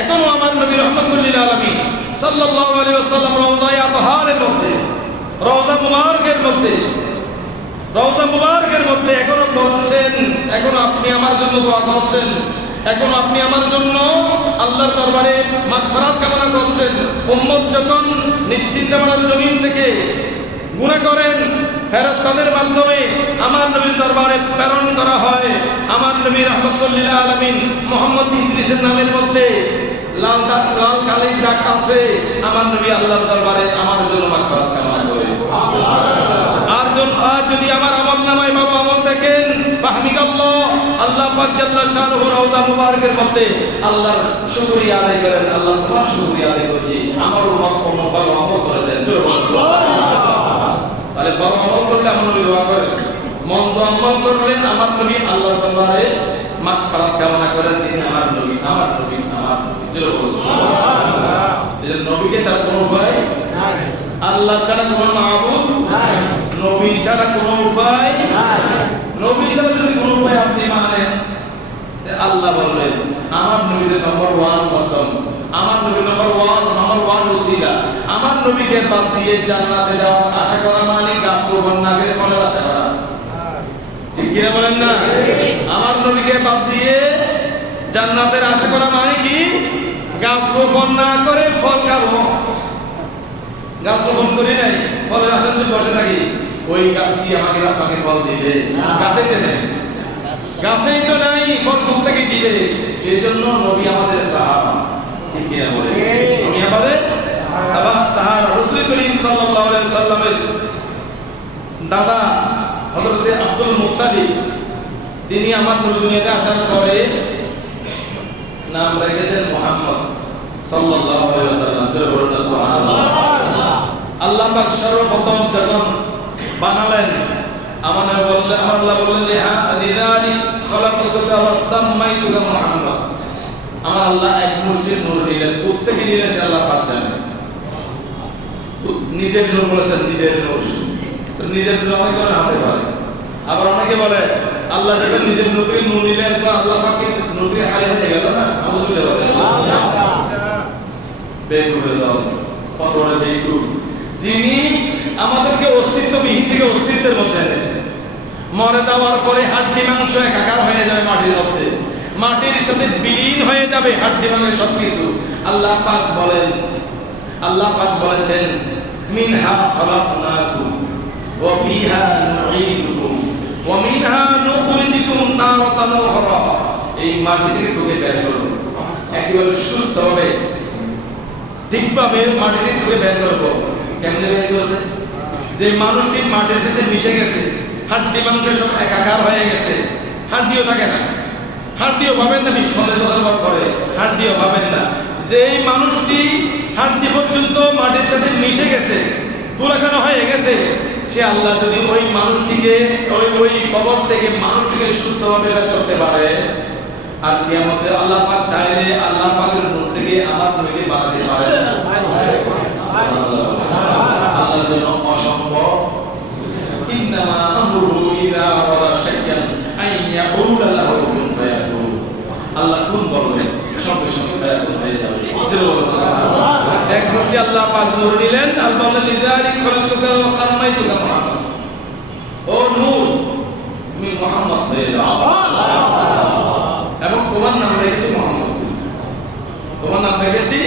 এখনো আমার নবী রাহমাতুল লিল আলামিন সাল্লাল্লাহু আলাইহি ওয়াসাল্লাম রওজায়ে আতহারের মধ্যে, রওজা মুবারকের মধ্যে এখনো বলছেন, এখনো আপনি আমার জন্য দোয়া করছেন, এখন আপনি আমার জন্য আল্লাহর দরবারে মাগফিরাত কামনা করছেন। উম্মত যখন নিশ্চিন্তার জমিন থেকে গুনাহ করেন, ফেরেশতাদের মাধ্যমে আমার নবীর দরবারে প্রেরণ করা হয়। আমার নবী রাহমাতুল লিল আলামিন মুহাম্মদ ইদ্রিসের নামের মধ্যে লাল কালির দাগ আছে। আমার নবী আল্লাহর দরবারে আমার জন্য মাগফিরাত কামনা করে। আর যদি আমার আমল নামায় বাবা আমল দেখেন, ফাহমিদাল্লাহ, আল্লাহ পাক জাল্লা শানুহু রওজা মুবারকের মধ্যে আল্লাহর শুকরিয়া আদায় করেন। আল্লাহ তোমার শুকরিয়া আদায় করছি, আমার উম্মত ভালো আমল করেছেন। তাহলে ভালো আমল করলে আমার নবী দোয়া করেন, মন্দ আমল করলে আমার নবী আল্লাহর দরবারে মাগফিরাত কামনা করেন। তিনি আমার নবী। জোরে বলুন সুবহানাল্লাহ। নবীকে ছাড়া কোনো উপায় নাই। আল্লাহ ছাড়া কোনো মাবুদ নাই, নবী ছাড়া কোনো উপায় নাই। নবী ছাড়া যদি কোনো উপায় আপনি মানেন, আল্লাহ বললেন আমার নবীদের নম্বর 1 কদম, আমার নবী নম্বর 1 ওসিলা। আমার নবীকে বাদ দিয়ে জান্নাতে যাওয়ার আশা করা মানে গাছ রোপণ না করে ফলের আশা করা, ঠিক কি বলেন না? আমার নবীকে বাদ দিয়ে জান্নাতের আশা করা মানে কি? গাছ রোপণ না করে ফল খাবো। গাছ রোপণ করি নাই, ফলের আশা যদি বসে থাকি, ওই গাছ কি আমাকে আপনাকে ফল দিবে? গাছেই তো নাই, গাছেই তো নাই, ফল কোথা থেকে দিবে? সেই জন্য নবী আমাদের সাহাবা, ঠিক কি না বলে? নবী আমাদের সাহাবা। রাসূল করিম সাল্লাল্লাহু আলাইহি সাল্লামের দাদা হযরত আব্দুল মুত্তালিব, তিনি আমার দুনিয়াতে আসার পরে নাম রেখেছেন মুহাম্মদ সাল্লাল্লাহু আলাইহি ওয়াসাল্লাম। সুবহানাল্লাহ। আল্লাহ পাক সর্বপ্রথম যখন বানালেন, আমাদের বললেন, আল্লাহ বললেন লিযালিক খালাকতুকা ওয়াসাম্মাইতুকা মুহাম্মদ। আমার আল্লাহ এক মুষ্টির নূর নিলেন, প্রত্যেকে নিলেন সে আল্লাহ পাক জানেন। নিজের নূর বলেছেন, নিজের নূর। তো নিজের নূর অনেকে হতে পারে, আবার অনেকে বলে আল্লাহ যখন নিজের নূরকে নূর নিলেন তো আল্লাহ পাকের নূরকে খালি হয়ে গেল না? আউযুবিল্লাহ বলে বেকুফ দাও, কত বড় বেকুফ, যিনি আমাদেরকে অস্তিত্ববিহীন থেকে অস্তিত্বের মধ্যে এনেছেন। মরে যাওয়ার পরে হাড্ডি মাংস একাকার হয়ে যাবে মাটির মধ্যে, মাটির সাথে বিলীন হয়ে যাবে হাড্ডি মাংস সবকিছু। আল্লাহ পাক বলেন, আল্লাহ পাক বলেছেন মিনহা খালাকনাকুম ওয়া ফিহা নুঈদুকুম ওয়া মিনহা নুখরিজুকুম তারাতান উখরা। এই মাটি থেকে তোকে বের করব, একেবারে সুস্থভাবে ঠিকভাবে মাটি থেকে তোকে বের করব। কেমনে বের করবে? যে মানুষটি মাটির সাথে মিশে গেছে, হাড্ডি মাংস সব একাকার হয়ে গেছে, হাড্ডিও থাকে না, হাড্ডিও পাবেন না। 20-50 বছর পরে হাড্ডিও পাবেন না। যেই মানুষটি হাড্ডি পর্যন্ত মাটির সাথে মিশে গেছে, পুরাখানো হয়ে গেছে, সে আল্লাহ যদি ওই মানুষটিকে ওই কবর থেকে মানুষটিকে সুস্থভাবে বের করতে পারে, আর কিয়ামতে আল্লাহ পাক চাইলে আল্লাহ পাকের নূর থেকে আমার নবীকে বানাতে পারে। আল্লাহর জন্য অসম্ভব। ইন্নামা আমরুহু ইযা আরাদা শাইআন আন ইয়াকুলা লাহু কুন ফায়াকুন। আল্লাহ কুন বলবেন, সঙ্গে সঙ্গে ফায়াকুন হয়ে যাবে। এক মুহূর্তে আল্লাহ পাক নূর নিলেন আর বললেন লিযালিক খালাকতুকা ওয়া সাম্মাইতুকা মুহাম্মদ। ও নূর, তুমি মুহাম্মদ হয়ে যাও, এবং তোমার নাম রেখেছি মুহাম্মদ। তোমার নাম রেখেছি।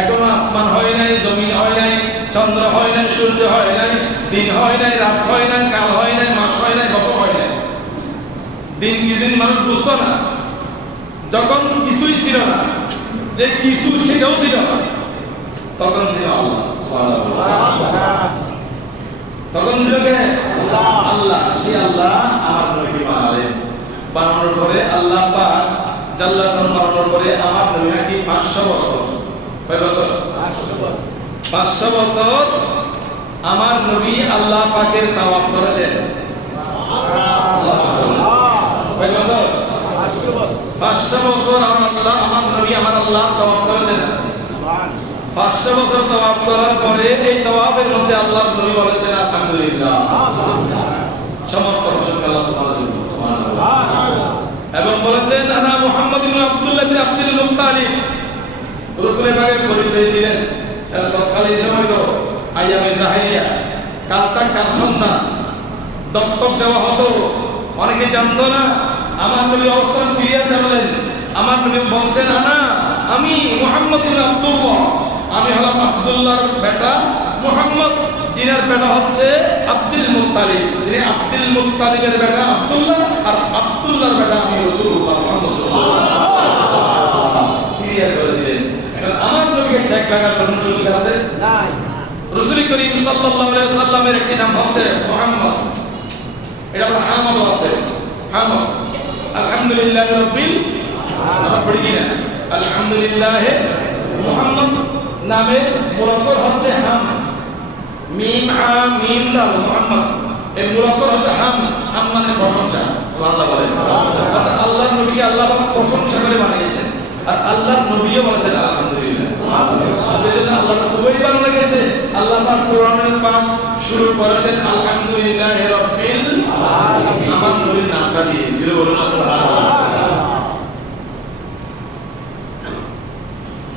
এখনো আসমান হয় নাই, জমিন হয় নাই, চন্দ্র হয় নাই, সূর্য হয় নাই, দিন হয় নাই, রাত হয় নাই, কাল হয় নাই, মাস হয় নাই, বছর হয় নাই। দিন কি দিন মানুষ বুঝতো না, যখন কিছুই ছিল না, যে কিছু সেটাও ছিল না, তখন ছিল আল্লাহ। তখন ছিল কে? আল্লাহ। সে আল্লাহ আমার নবীকে বানালেন। বানানোর পরে আল্লাহ পাক জাল্লা শান বানানোর পরে আমার নবী নাকি 500 বছর, কয় বছর? 500 বছর আমার নবী আল্লাহ পাকের তাওয়াফ করেছেন। কয় বছর? 500 বছর আমার নবী আমার আল্লাহ তাওয়াফ করেছেন। 500 বছর তাওয়াফ করার পরে এই তাওয়াফের মধ্যে আল্লাহর নবী বলেছেন আলহামদুলিল্লাহ, সমস্ত প্রশংসা আল্লাহ তাআলার জন্য, সুবহানাল্লাহ। এবং বলেছেন আনা মুহাম্মদ ইবনে আব্দুল্লাহ ইবনে আব্দুল মুত্তালিব। রাসূলের পাকের পরিচয় দিলেন। এটা তৎকালীন সময় তো আইয়ামে জাহেলিয়া, কাল সন্তান দত্তক দেওয়া হতো, অনেকে জানতো না। আমার নবী অবস্থান ক্লিয়ার করলেন। আমার নবী বলছেন আমি মুহাম্মদ ইবনে আব্দুল্লাহ, আমি হলাম আব্দুল্লাহর বেটা মুহাম্মদ, যিনার বেটা হচ্ছে আব্দুল মুত্তালিব, যিনি আব্দুল মুত্তালিবের বেটা আব্দুল্লাহ, আর আব্দুল্লাহর বেটা আমি রাসূলুল্লাহ মুহাম্মদ সাল্লাল্লাহু ক্লিয়ার করে দিলেন। এখন আমার নবীকে ট্যাগ লাগার কোনো সুযোগ আছে? নাই। রাসূল করিম সাল্লাল্লাহু আলাইহি ওয়াসাল্লামের একটি নাম হচ্ছে মুহাম্মদ, এটা আবার হামদও আছে। হামদ আলহামদুলিল্লাহ রাব্বিল আলামিন, পড়ি কিনা? আলহামদুলিল্লাহ মুহাম্মদ নামে মুরাক্কাব হচ্ছে হাম, মিম হা মিম দাল মুহাম্মদ, এই মুরাক্কাব হচ্ছে হাম। হাম মানে প্রশংসা। সুবহানাল্লাহ বলেন। আল্লাহর নবীকে আল্লাহ পাক প্রশংসা করে বানিয়েছেন, আর আল্লাহর নবীও বলেছেন আলহামদুলিল্লাহ। সেজন্য আল্লাহর খুবই ভালো লেগেছে। আল্লাহ পাক কোরআনুল পাক শুরু করেছেন আলহামদুলিল্লাহি রাব্বিল আলামিন। আমার নবীর নামটা দিয়ে বলে বলুন সুবহানাল্লাহ।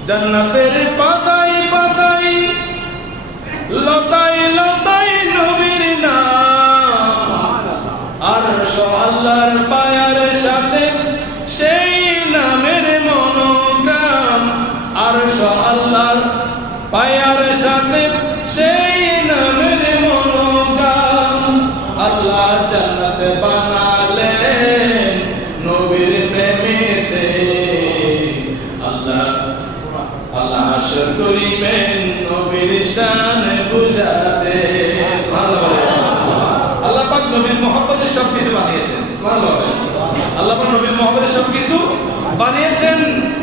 জান্নাতের পাতায় পাতায় লতায় লতায় নবীর নাম, আরশ আল্লাহর পায়ার সাথে সেই নামের মনোগ্রাম, আরশ আল্লাহর পায়ার সাথে সেই নামের মনোগ্রাম। আল্লাহ জান্নাত বানালেন নবীর প্রেমেতে, আল্লাহ আল্লাহ হাসর করিবেন নবীর শান বুঝাতে। আল্লাহ পাক নবীর মহব্বতে সবকিছু বানিয়েছেন। সুবহানাল্লাহ। আল্লাহ পাক নবীর মহব্বতে সবকিছু বানিয়েছেন।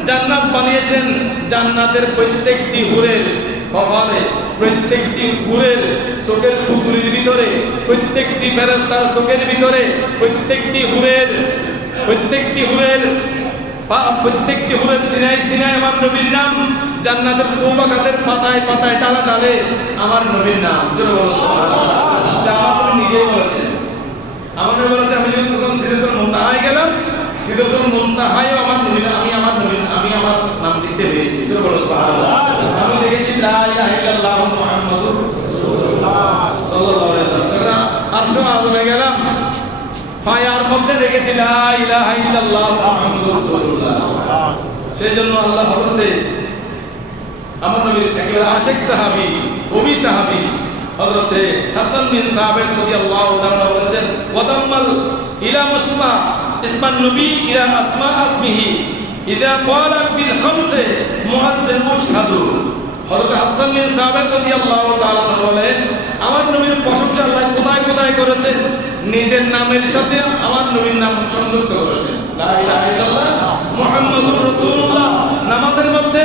জান্নাত বানিয়েছেন, জান্নাতের প্রত্যেকটি হুরের কপালে, প্রত্যেকটি হুরের চোখের ফুকুরির ভিতরে, প্রত্যেকটি ফেরেশতার চোখের ভিতরে, প্রত্যেকটি হুরের প্রত্যেকটি হুরের সিনায় সিনায় আমার নবীর নাম। জান্নাতের তওবা গাছের পাতায় পাতায় ডালে ডালে আমার নবীর নাম। জোরে বলুন সুবহানাল্লাহ। যা আপনি নিজেই বলেছেন। আমার নবী বলেছে আমি যখন প্রথম সিদরাতুল মুনতাহায় গেলাম, সিদরাতুল মুনতাহায় আমার নবীর আমি আমার নাম লিখতে পেয়েছি। জোরে বলুন সুবহানাল্লাহ। আমি দেখেছি লা ইলাহা ইল্লাল্লাহ মুহাম্মাদুর রাসূলুল্লাহ সাল্লাল্লাহু আলাইহি ওয়াসাল্লাম। আরশে আযমে গেলাম, ফায়ার মধ্যে দেখেছি লা ইলাহা ইল্লাল্লাহ মুহাম্মাদুর রাসূলুল্লাহ। সেজন্য আল্লাহ হযরতে আমার নবীর একেবারে আশিক সাহাবী, ওবি সাহাবী হযরতে হাসান বিন সাবিত রাদিয়াল্লাহু তাআলা বলেছেন ওয়াদাম্মাল ইলা মুসমা ইসমান নবী ইলা আসমা আসমিহি ইযা ক্বালা বিল খামসে মুআজ্জিন মুশহাদু। হযরত হাসান বিন সাবিত রাদিয়াল্লাহু তাআলা বলেন আমার নবীর প্রশংসা আল্লাহ কোথায় কোথায় করেছেন, নিজের নামের সাথে আমার নবীর নাম সংযুক্ত করেছেন। লা ইলাহা ইল্লাল্লাহ মুহাম্মাদুর রাসূলুল্লাহ। নামাজের মধ্যে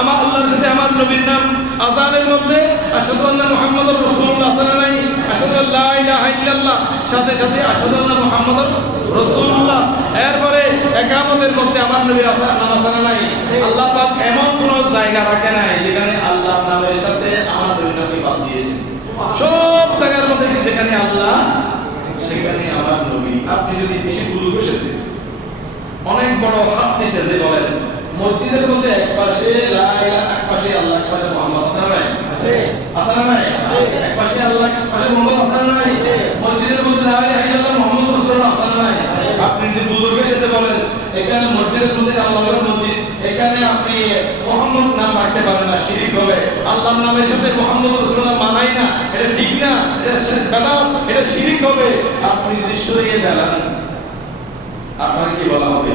আমার আল্লাহর সাথে আমার নবীর নাম, আযানের মধ্যে আশহাদু আন্না মুহাম্মাদুর রাসূলুল্লাহ সাল্লাল্লাহু আলাইহি আশহাদু লা ইলাহা ইল্লাল্লাহ, সাথে সাথে আশহাদু আন্না মুহাম্মাদুর রাসূলুল্লাহ। এরপরে ইকামতের মধ্যে আমার নবীর নাম আসানা নাই। আল্লাহ পাক এমন কোন জায়গা রাখে নাই যেখানে আল্লাহর নামের সাথে আমার নবীর নামকে বাদ দিয়েছেন। সব জায়গার মধ্যে যেখানে আল্লাহ সেখানে আমার নবী। আপনি যদি বেশি ভুল বসেছেন, অনেক বড় হাসতে সেজে বলেন মসজিদের মধ্যে এক পাশে লা ইলাহা, এক পাশে আল্লাহ, এক পাশে মুহাম্মদ আছে না নাই? আছে। আছে না নাই? এক পাশে আল্লাহ, এক পাশে মুহাম্মদ আছে না নাই? মসজিদের মধ্যে লা ইলাহা ইল্লাল্লাহ মুহাম্মাদুর রাসূলুল্লাহ আছে না নাই? আপনি যদি বুজুর্গের সাথে বলেন এখানে মসজিদের মধ্যে আল্লাহর মসজিদ, এখানে আপনি মুহাম্মদ নাম রাখতে পারেন না, শিরক হবে। আল্লাহর নামের সাথে মুহাম্মদ রাসূলুল্লাহ মানাই না, এটা ঠিক না, এটা বেদাত, এটা শিরক হবে। আপনি যদি সরিয়ে দেন আপনাকে কি বলা হবে?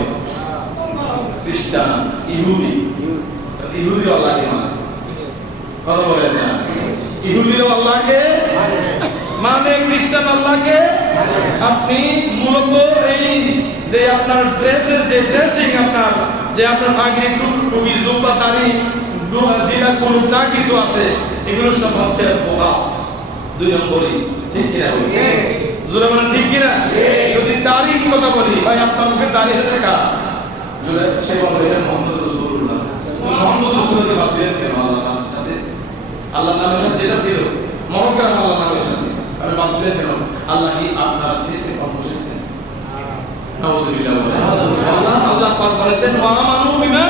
খ্রিস্টান, ইহুদি। ইহুদি আল্লাহকে মানে, কথা বলেন না? ইহুদিও আল্লাহকে মানে, খ্রিস্টান আল্লাহকে। আপনি মূলত এই যে আপনার ড্রেসের যে ড্রেসিং, আপনার যে আপনার পাগড়ি, টুপি, জুব্বা, দাড়ি, দিলা, কুরুপ যা কিছু আছে এগুলো সব হচ্ছে বোখাস, দুই নম্বরই। ঠিক কিনা? জোরে বলেন ঠিক কিনা? যদি দাড়ির কথা বলি, ভাই আপনার মুখে দাড়ি আছে কার? সে বলবে এটা মুহাম্মদ রাসূলুল্লাহ। মুহাম্মদ রাসূলুল্লাহ বাদ দিলেন কেন আল্লাহ নামের সাথে? আল্লাহ নামের সাথে যেটা ছিল মহকাম আল্লাহ নামের সাথে আপনি বাদ দিলেন কেন? আল্লাহ কি আপনার সাথে কম বসেছেন? নাউযুবিল্লাহ। আল্লাহ পাক বলেছেন ওয়া আমানু বিমা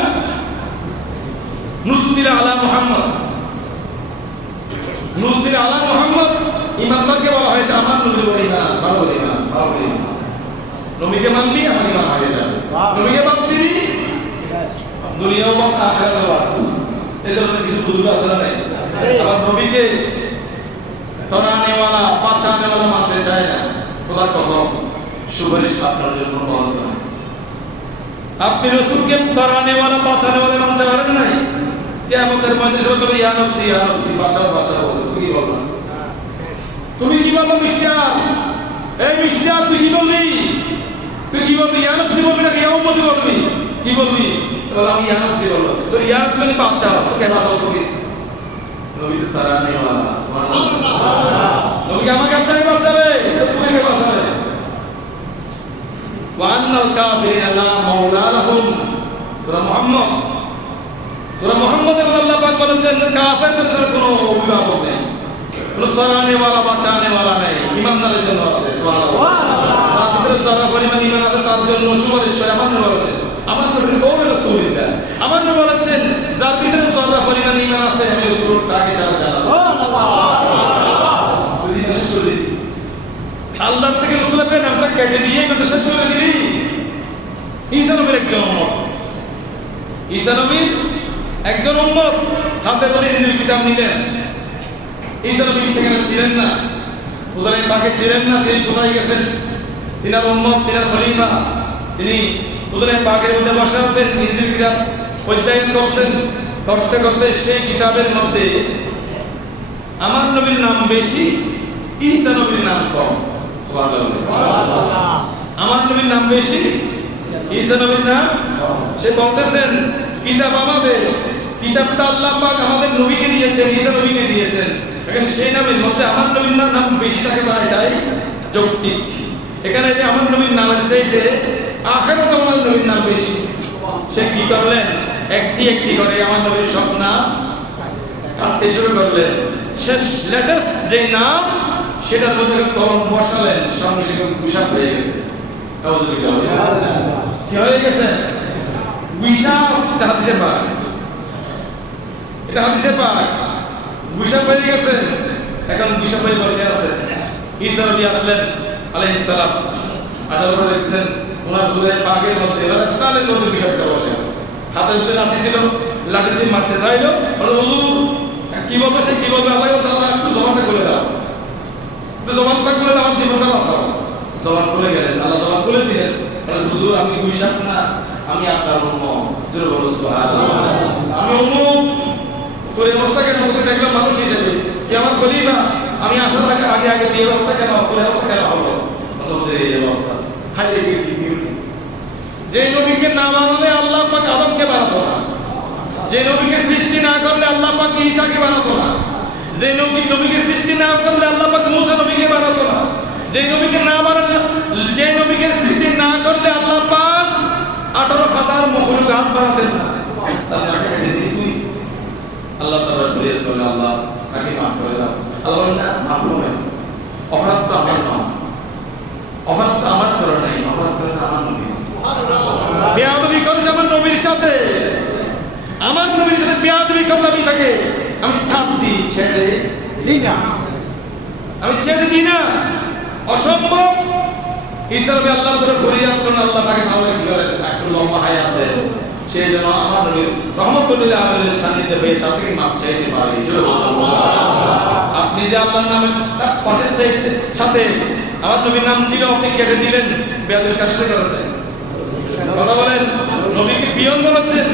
নুজিলা আলা মুহাম্মদ। নুজিলা আলা মুহাম্মদ ইমানদারকে বলা হয়েছে আমার নবীর ইমান, ভালো ইমান, ভালো ইমান। নবীকে মানবি আমার ইমান হয়ে যাবে। নবীকে বাদ দিবি দুনিয়াও বাদ, আখিরাতও বাদ। এই ধরনের কিছু বুজুর্গ আছে না নাই? আবার নবীকে তরানেওয়ালা, বাঁচানেওয়ালা মানতে চায় না। খোদার কসম, সুপারিশ আপনার জন্য বন্ধ নয়। আপনি রাসূলকে তরানেওয়ালা, বাঁচানেওয়ালা মানতে পারেন নাই? কিয়ামতের ময়দানে যখন বলবে ইয়া নফসি, ইয়া নফসি, বাঁচাও বাঁচাও, তুমি কি বলবা? তুমি কি বলবো? মিস্টার, এই মিস্টার তুই কি বলবি? তুই কি বলবি? ইয়া নফসি বলবি নাকি ইয়া উম্মতি বলবি? কি বলবি? বল আমি ইয়া নফসি বলবো। তো ইয়া নফসি মানে বাঁচাও, তোকে বাঁচাও তুমি। নবী তো তরানেওয়ালা, সুবহানাল্লাহ। নবী আমাকে আপনাকে বাঁচাবে, তো তুমি কে বাঁচাবে? ওয়া আন্নাল কাফিরিনা লা মাওলা লাহুম। তোরা মুহাম্মদ সূরা মুহাম্মদের মধ্যে আল্লাহ পাক বলেছেন কাফেরদের কোনো অভিভাবক নেই, কোনো তরানে ওয়ালা বাঁচানে ওয়ালা নেই, ঈমানদারের জন্য আছে। সুবহানাল্লাহ। যার ভিতরে যারা পরিমাণ ঈমান আছে তার জন্য সুপারিশ করে আমার নবী বলেছেন, আমার নবীর কওলে রাসূলুল্লাহ, আমার নবী বলেছেন যার ভিতরে যারা পরিমাণ ঈমান আছে আমি রাসূল তাকে যারা জানাবো। যদি শেষ করে দিই আল্লাহ থেকে রাসূলের নামটা কেটে দিয়ে কথা শেষ করে দিলি। ঈসা নবীর একজন উম্মত, ঈসা নবীর একজন উম্মত হাতে ধরে ইনজিল কিতাব নিলেন। ঈসা নবী সেখানে ছিলেন না, হুজুরে পাকে ছিলেন না, তিনি কোথায় গেছেন? তিনার উম্মত, তিনার খলিফা, তিনি হুজুরে পাকের মধ্যে বসে আছেন, ইনজিল কিতাব অধ্যয়ন করছেন। করতে করতে সেই কিতাবের মধ্যে আমার নবীর নাম বেশি, ঈসা নবীর নাম কম। সুবহানাল্লাহ। আমার নবীর নাম বেশি, ঈসা নবীর নাম। সে বলতেছেন কিতাব আমাদের, কিতাবটা আল্লাহ পাক আমাদের নবীকে দিয়েছেন, ঈসা নবীকে দিয়েছেন। এখানে সেই নামের মধ্যে আমার নবীর নাম বেশি থাকে না, এটাই যৌক্তিক। এখানে যে আমার নবীর নামের চাইতে আখিরাতে আমার নবীর নাম বেশি। সে কি করলেন? একটি একটি করে আমার নবীর সব নাম কাটতে শুরু করলেন। শেষ লেটেস্ট যে নাম সেটার মধ্যে কলম বসালেন, সঙ্গে সঙ্গে গুসাপ হয়ে গেছে। কি হয়ে গেছে? গুসাপ। এটা হাদিসে পাক, এটা হাদিসে পাক। গুসাপ হয়ে গেছে। এখন গুসাপ হয়ে বসে আছে। ঈসা নবী আসলেন আলাইহিস সালাম। আসার পরে দেখছেন ওনার দুধে পাকের মধ্যে রাস্তালের মধ্যে গুসাপটা বসে আছে। হাতে লাঠি ছিল, লাঠি দিয়ে মারতে চাইলো। বলে হুজুর কি বলবে? সে কি বলবে? আল্লাহ তাআলা একটু জবানটা খুলে দাও, একটু জবানটা খুলে দাও, আমার জীবনটা বাঁচাও। জবান খুলে গেলেন, আল্লাহ জবান খুলে দিলেন। হুজুর আমি গুসাপ না, আমি আপনার উম্মত। জোরে বলুন সুবহানাল্লাহ। আমি উম্মত। তোর অবস্থা কেন? তোকে দেখলাম মানুষ হিসেবে, কি আমার খলিফা, আমি আসার আগে আগে দিয়ে অবস্থা কেন, তোর অবস্থা কেন হলো? এই অবস্থা হাই রে কি যে নবীকে না মানলে আল্লাহ পাক আদমকে বানাতো না, যে নবীকে সৃষ্টি না করলে আল্লাহ পাক ঈসাকে বানাতো না, যে নবীকে সৃষ্টি না করলে আল্লাহ পাক মুসা নবীকে বানাতো না, যে নবীকে না বানালে, যে নবীকে সৃষ্টি না করলে আল্লাহ পাক 18,000 মখলুকাত বানাতেন না। তুই আল্লাহ তাআলা ফরিয়াদ করলে আল্লাহ তাকে মাফ করে দাও। আল্লাহ বলেন না, মাফ করবেন। অপরাধ তো আমার নয়, অপরাধ তো আমার করে নাই, অপরাধ করেছে আমার নবী। বেয়াদবি করেছে আমার নবীর সাথে, আমার নবীর সাথে বেয়াদবি করলে আমি তাকে আমি ছাড় দিই, ছেড়ে দিই না, আমি ছেড়ে দিই না। অসম্ভব। ঈসা নবী আল্লাহ তাআলা ফরিয়াদ করেন, আল্লাহ তাকে তাহলে কি করেন? একটু লম্বা হায়াত দেন, সে যেন আমার নবীর রহমতুল্লিল আলামিনের সান্নিধ্যে পেয়ে তা থেকে মাপ চাইতে পারে। আপনি যে আল্লাহর নামের পাশের সাথে আমার নবীর নাম ছিল, আপনি কেটে দিলেন, বেয়াদবির কাজ করেছেন। কথা বলেন, নবীকে পিয়ন বলেছেন,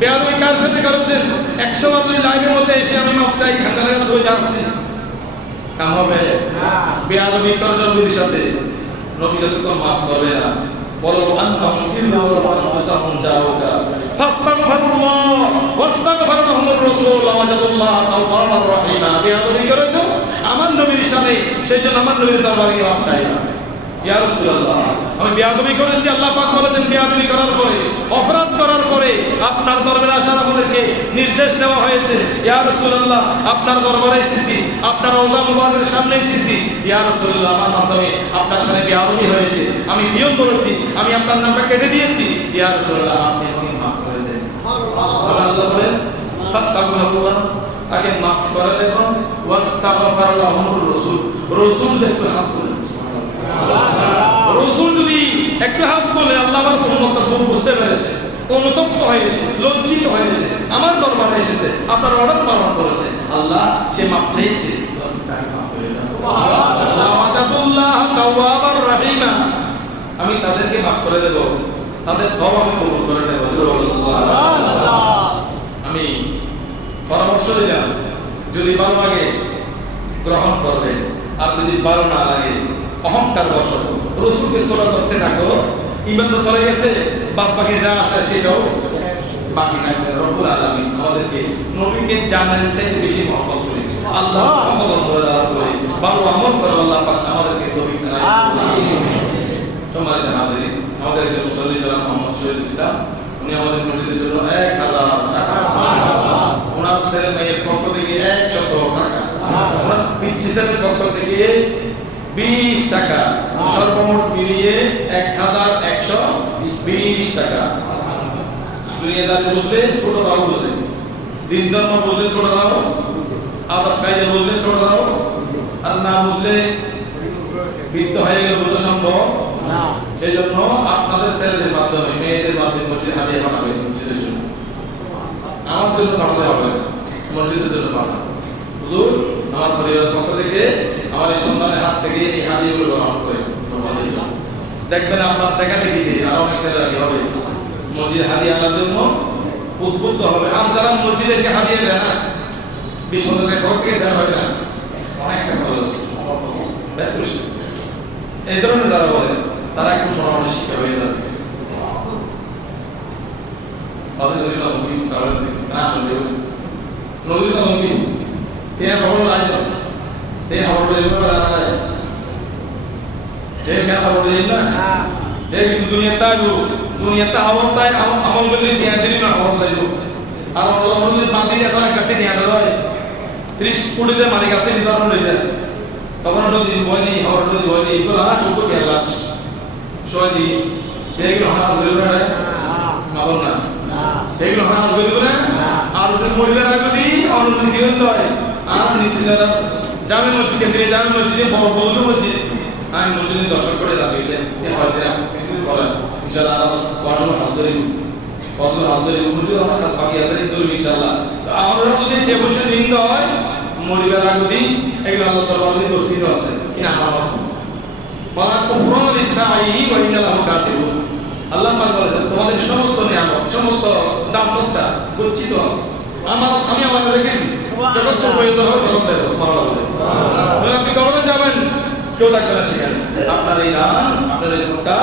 বেয়াদবি কার সাথে করেছেন? 100 বার লাইভের মধ্যে এসে আমি মাপ চাই, ঘাটালে সরে যাচ্ছি, কাম হবে? বেয়াদবি করেছে নবীর সাথে, নবী যতক্ষণ মাফ করবে না, বলো আনতাহুম ইল্লা ওয়া আনফুসাহুম জাউকা ফাস্তাগফিরুল্লাহ ওয়াস্তাগফার লাহুমুর রাসূল ওয়াজাদাল্লাহ তাওয়াবার রহিমা। বেয়াদবি করেছো আমার নবীর সাথে, সেজন্য আমার নবীর দরবারে মাপ চাই না। ইয়া রাসূলুল্লাহ, আমি বেয়াদবি করেছি, আল্লাহ পাক বলেছেন বেয়াদবি করার পরে, অপরাধ করার পরে আপনার দরবারে আসার আমাদেরকে নির্দেশ দেওয়া হয়েছে। ইয়া রাসূলুল্লাহ, আপনার দরবারে এসেছি, আপনার রওজা মুবারকের সামনে এসেছি। ইয়া রাসূলুল্লাহ, আমার মাধ্যমে আপনার সাথে বেয়াদবি হয়েছে, আমি নিয়ম করেছি, আমি আপনার নামটা কেটে দিয়েছি। ইয়া রাসূলুল্লাহ, আপনি আমাকে মাফ করে দেন। আল্লাহ বলেন ফাস্তাগফিরুল্লাহ, তাকে মাফ করে দেন। ওয়াস্তাগফার লাহুমুর রাসূল, রাসূল দেখতে হাত তুলেন। রাসূল যদি একটু হাত তোলে, আল্লাহ আমার উম্মতটা বুঝতে পেরেছে, অনুতপ্ত হয়েছে, লজ্জিত হয়েছে, আমার দরবারে এসেছে, আপনার অর্ডার পালন করেছে, আল্লাহ সে মাপ চেয়েছে, তাকে মাফ করে দেন। সুবহানাল্লাহ। ওয়াজাদাল্লাহ তাওয়াবার রহিমা, আমি তাদেরকে মাফ করে দেব, তাদের তওবা আমি কবুল করে নেব। সুবহানাল্লাহ। আমি পরামর্শ দিলাম, যদি ভালো লাগে গ্রহণ করবেন, আর যদি ভালো না লাগে অহংকার বশত রাসূলকে সরা করতে থাকো, ঈমান তো চলে গেছে, বাদ বাকি যা আছে সেটাও বাকি থাকবে। রব্বুল আলামিন আমাদেরকে নবীকে জানার চেয়ে বেশি মহব্বত করে, আল্লাহ মহব্বত করে দেওয়ার পরে ভালো আমল করে আল্লাহ পাক আমাদেরকে তৌফিক দান করুন। আমিন। সম্মানিত হাজিরিন, আমাদের একজন মুসল্লি জনাব মোহাম্মদ শহীদুল ইসলাম, উনি আমাদের মসজিদের জন্য 1000 টাকা, ওনার ছেলে মেয়ের পক্ষ থেকে 100 টাকা, ওনার পিচ্ছি ছেলের পক্ষ থেকে 20 টাকা, সর্বমোট মিলিয়ে 1120 টাকা। দুনিয়াদারি বুঝলে ছোটরাও বুঝে, দিন ধর্ম বুঝলে ছোটরাও, আদব কায়দা বুঝলে ছোটরাও, আর না বুঝলে বৃদ্ধ হয়ে গেলে বোঝা সম্ভব না। সেই জন্য আপনাদের ছেলেদের মাধ্যমে মেয়েদের মাধ্যমে মসজিদ হারিয়ে পাঠাবে, মসজিদের জন্য, আমার জন্য পাঠাতে হবে, মসজিদের জন্য পাঠাবে। হুজুর আমার পরিবারের পক্ষ থেকে আমার এই সন্তানের হাত থেকে এই হাদিয়াগুলো গ্রহণ করে দেখবেন, আপনার দেখা দেখিতে আর অনেক ছেলেরা কি হবে মসজিদ হাদিয়া আনার জন্য উদ্বুদ্ধ হবে। আর যারা মসজিদে এসে হাদিয়া দেয় না, 20-50 খরচ থেকে দেওয়া হয় না, অনেকটা খরচ হচ্ছে, এই ধরনের যারা বলে তারা একটু মোটামুটি শিক্ষা হয়ে যাবে। নদীর নদী ત્યાં ખબર લાગે તે ખબર લઈ બરાબર જે क्या ખબર લઈ ના જે दुनिया ता આવતા અમલ કરી ત્યાં દિલી ના ખબર લઈ લો আর অমল বাঁধি এখন কাটে নিয়ে আনা হয় 30 কোটিতে মালিক আছে নির্বাচন হয়ে যায়, তখন নদী বয়নি খবর নদী বয়নি এগুলো আর সব খেলাস সয়দি যেগুলো হাত ধরে না মাবল না যেগুলো হাত ধরে না আর ওদের মরিবার আগে অনুমতি দিবেন তো আর নিচে যারা জামে মসজিদে দিয়ে জামে মসজিদে বড় বড় মসজিদ আমি মসজিদে দর্শন করে যাবে হয়তো কিছু করে ইনশাআল্লাহ বছর হাত ধরে মসজিদ আমার সাথে বাকি আছে কিন্তু ইনশাআল্লাহ তো আমরা যদি যে বসে দিন হয় মরিবার আগে এগুলো আল্লাহ দরবারে বসিত আছে কিনা আমার ফালা কুফরুন লিসাঈ ওয়া ইন্না লাহু কাতিবুন। আল্লাহ পাক বলেছেন তোমাদের সমস্ত নিয়ামত সমস্ত দান সত্তা গচ্ছিত আছে, আমি আমার রেখেছি, যখন তো প্রয়োজন হবে তখন দেবো। সুবহানাল্লাহ। আপনি কবরে যাবেন কেউ থাকবে না সেখানে, আপনার এই দান আপনার এই সত্তা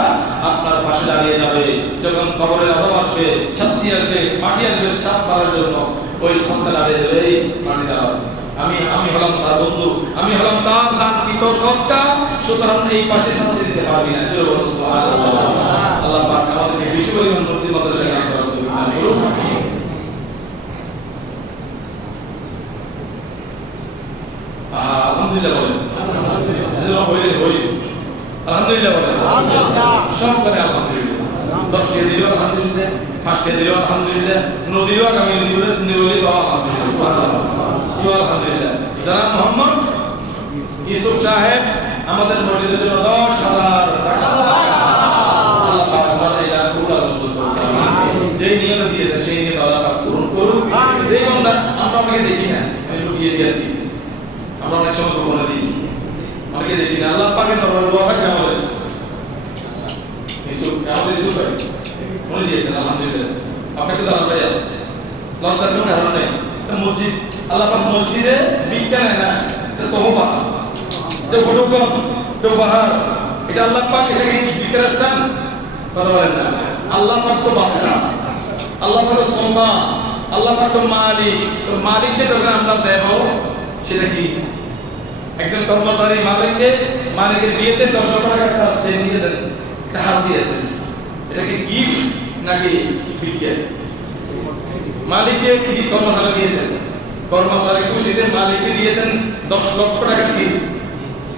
আপনার পাশে দাঁড়িয়ে যাবে। যখন কবরের আযাব আসবে, শাস্তি আসবে, মাটি আসবে সাফ করার জন্য, ওই সত্তা দাঁড়িয়ে যাবে, এই মাটি দাঁড়াবে, আমি হলাম তার বন্ধু, আমি হলাম তার দানকৃত সত্তা, সুতরাং এই পাশে শান্তি দিতে পারবি না। জোরে বলুন সুবহানাল্লাহ। আল্লাহ পাক আমাদেরকে বেশি পরিমাণ মূর্তি মাদ্রাসায় দান করার তৌফিক দান করুন। আলহামদুলিল্লাহ বলেন, আলহামদুলিল্লাহ বলেন, সব করে আলহামদুলিল্লাহ। 10 টাকা দিলেও আলহামদুলিল্লাহ, 5 টাকা দিলেও আলহামদুলিল্লাহ, নদীও আগামী দিলে সিনেবলি বাবা আলহামদুলিল্লাহ। সুবহানাল্লাহ, আলহামদুলিল্লাহ। জনাব মোহাম্মদ ইউসুফ সাহেব আমাদের মসজিদের জন্য 10,000 টাকা আল্লাহ পাক আমাদের এই দান কবুল করুন। যেই নিয়ত দিয়েছেন সেই নিয়ত আল্লাহ পাক পূরণ করুন। যেই বান্দা আমরা অনেকে দেখি না, আমি লুকিয়ে দিয়ে দিই, আমরা অনেক সময় গোপনে দিই, অনেকে দেখি না। আল্লাহ পাকের দরবারে দোয়া থাকে আমাদের ইউসুফ ভাই উনি দিয়েছেন আলহামদুলিল্লাহ। আপনাকে জানান ভাই লজ্জার কোনো কারণ নেই। মসজিদ আল্লাহ পাক মসজিদে বিজ্ঞান না, এটা তোহফা, এটা ফটোগ্রাফ, এটা উপহার, এটা আল্লাহ পাক এটাকে বিক্রয় স্থান কথা বলেন না। আল্লাহ পাক তো বাদশা, আল্লাহ পাক তো সম্মান, আল্লাহ পাক তো মালিক। তো মালিককে যখন আমরা দেব সেটা কি একজন কর্মচারী মালিকের বিয়েতে 10 টাকা একটা চেন দিয়েছেন, একটা হাত দিয়েছেন, এটা কি গিফট নাকি বিজ্ঞান? মালিককে কি কর্মচারী দিয়েছেন, কর্মচারী খুশিতে মালিককে দিয়েছেন 10 লক্ষ টাকা কি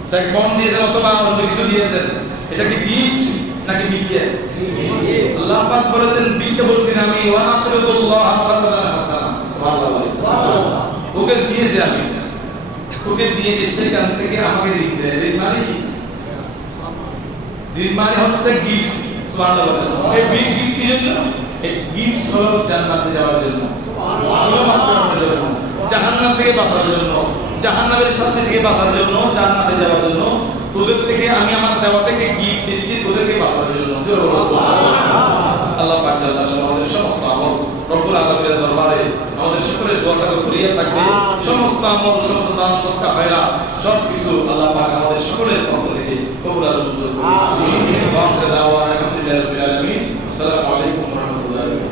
চেক বন্ড দিয়েছেন অথবা অন্য কিছু দিয়েছেন, এটা কি গিফট নাকি বিজ্ঞান? আল্লাহ পাক বলেছেন বিজ্ঞান বলছেন আমি ওয়া আতরুল্লাহ হাক্কান হাসানা। সুবহানাল্লাহ। তোকে দিয়েছি আমি, তোকে দিয়েছি, সেখান থেকে আমাকে ঋণ দেয়। ঋণ মানে কি? ঋণ মানে হচ্ছে গিফট। সুবহানাল্লাহ। এই গিফট কি জন্য? এই গিফট হলো জান্নাতে যাওয়ার জন্য, জাহান্নাম থেকে বাঁচার জন্য, জাহান্নামের শাস্তি থেকে বাঁচার জন্য, জান্নাতে যাওয়ার জন্য। তোদের থেকে আমি আমার দেওয়া থেকে গিফট দিচ্ছি তোদেরকে বাঁচার জন্য। আল্লাহ পাক জাল্লাহ আমাদের সমস্ত আমল রব্বুল আলামিনের দরবারে আমাদের সকলের দোয়াটা করিয়ে থাকবে। সমস্ত আমল, সমস্ত দান, সদকা, খয়রাত সবকিছু আল্লাহ পাক আমাদের সকলের পক্ষ থেকে কবুল আর মঞ্জুর করুন। আমিন। ওয়া আখিরু দাওয়ানা আলহামদুলিল্লাহি রাব্বিল আলামিন। আসসালামু আলাইকুম।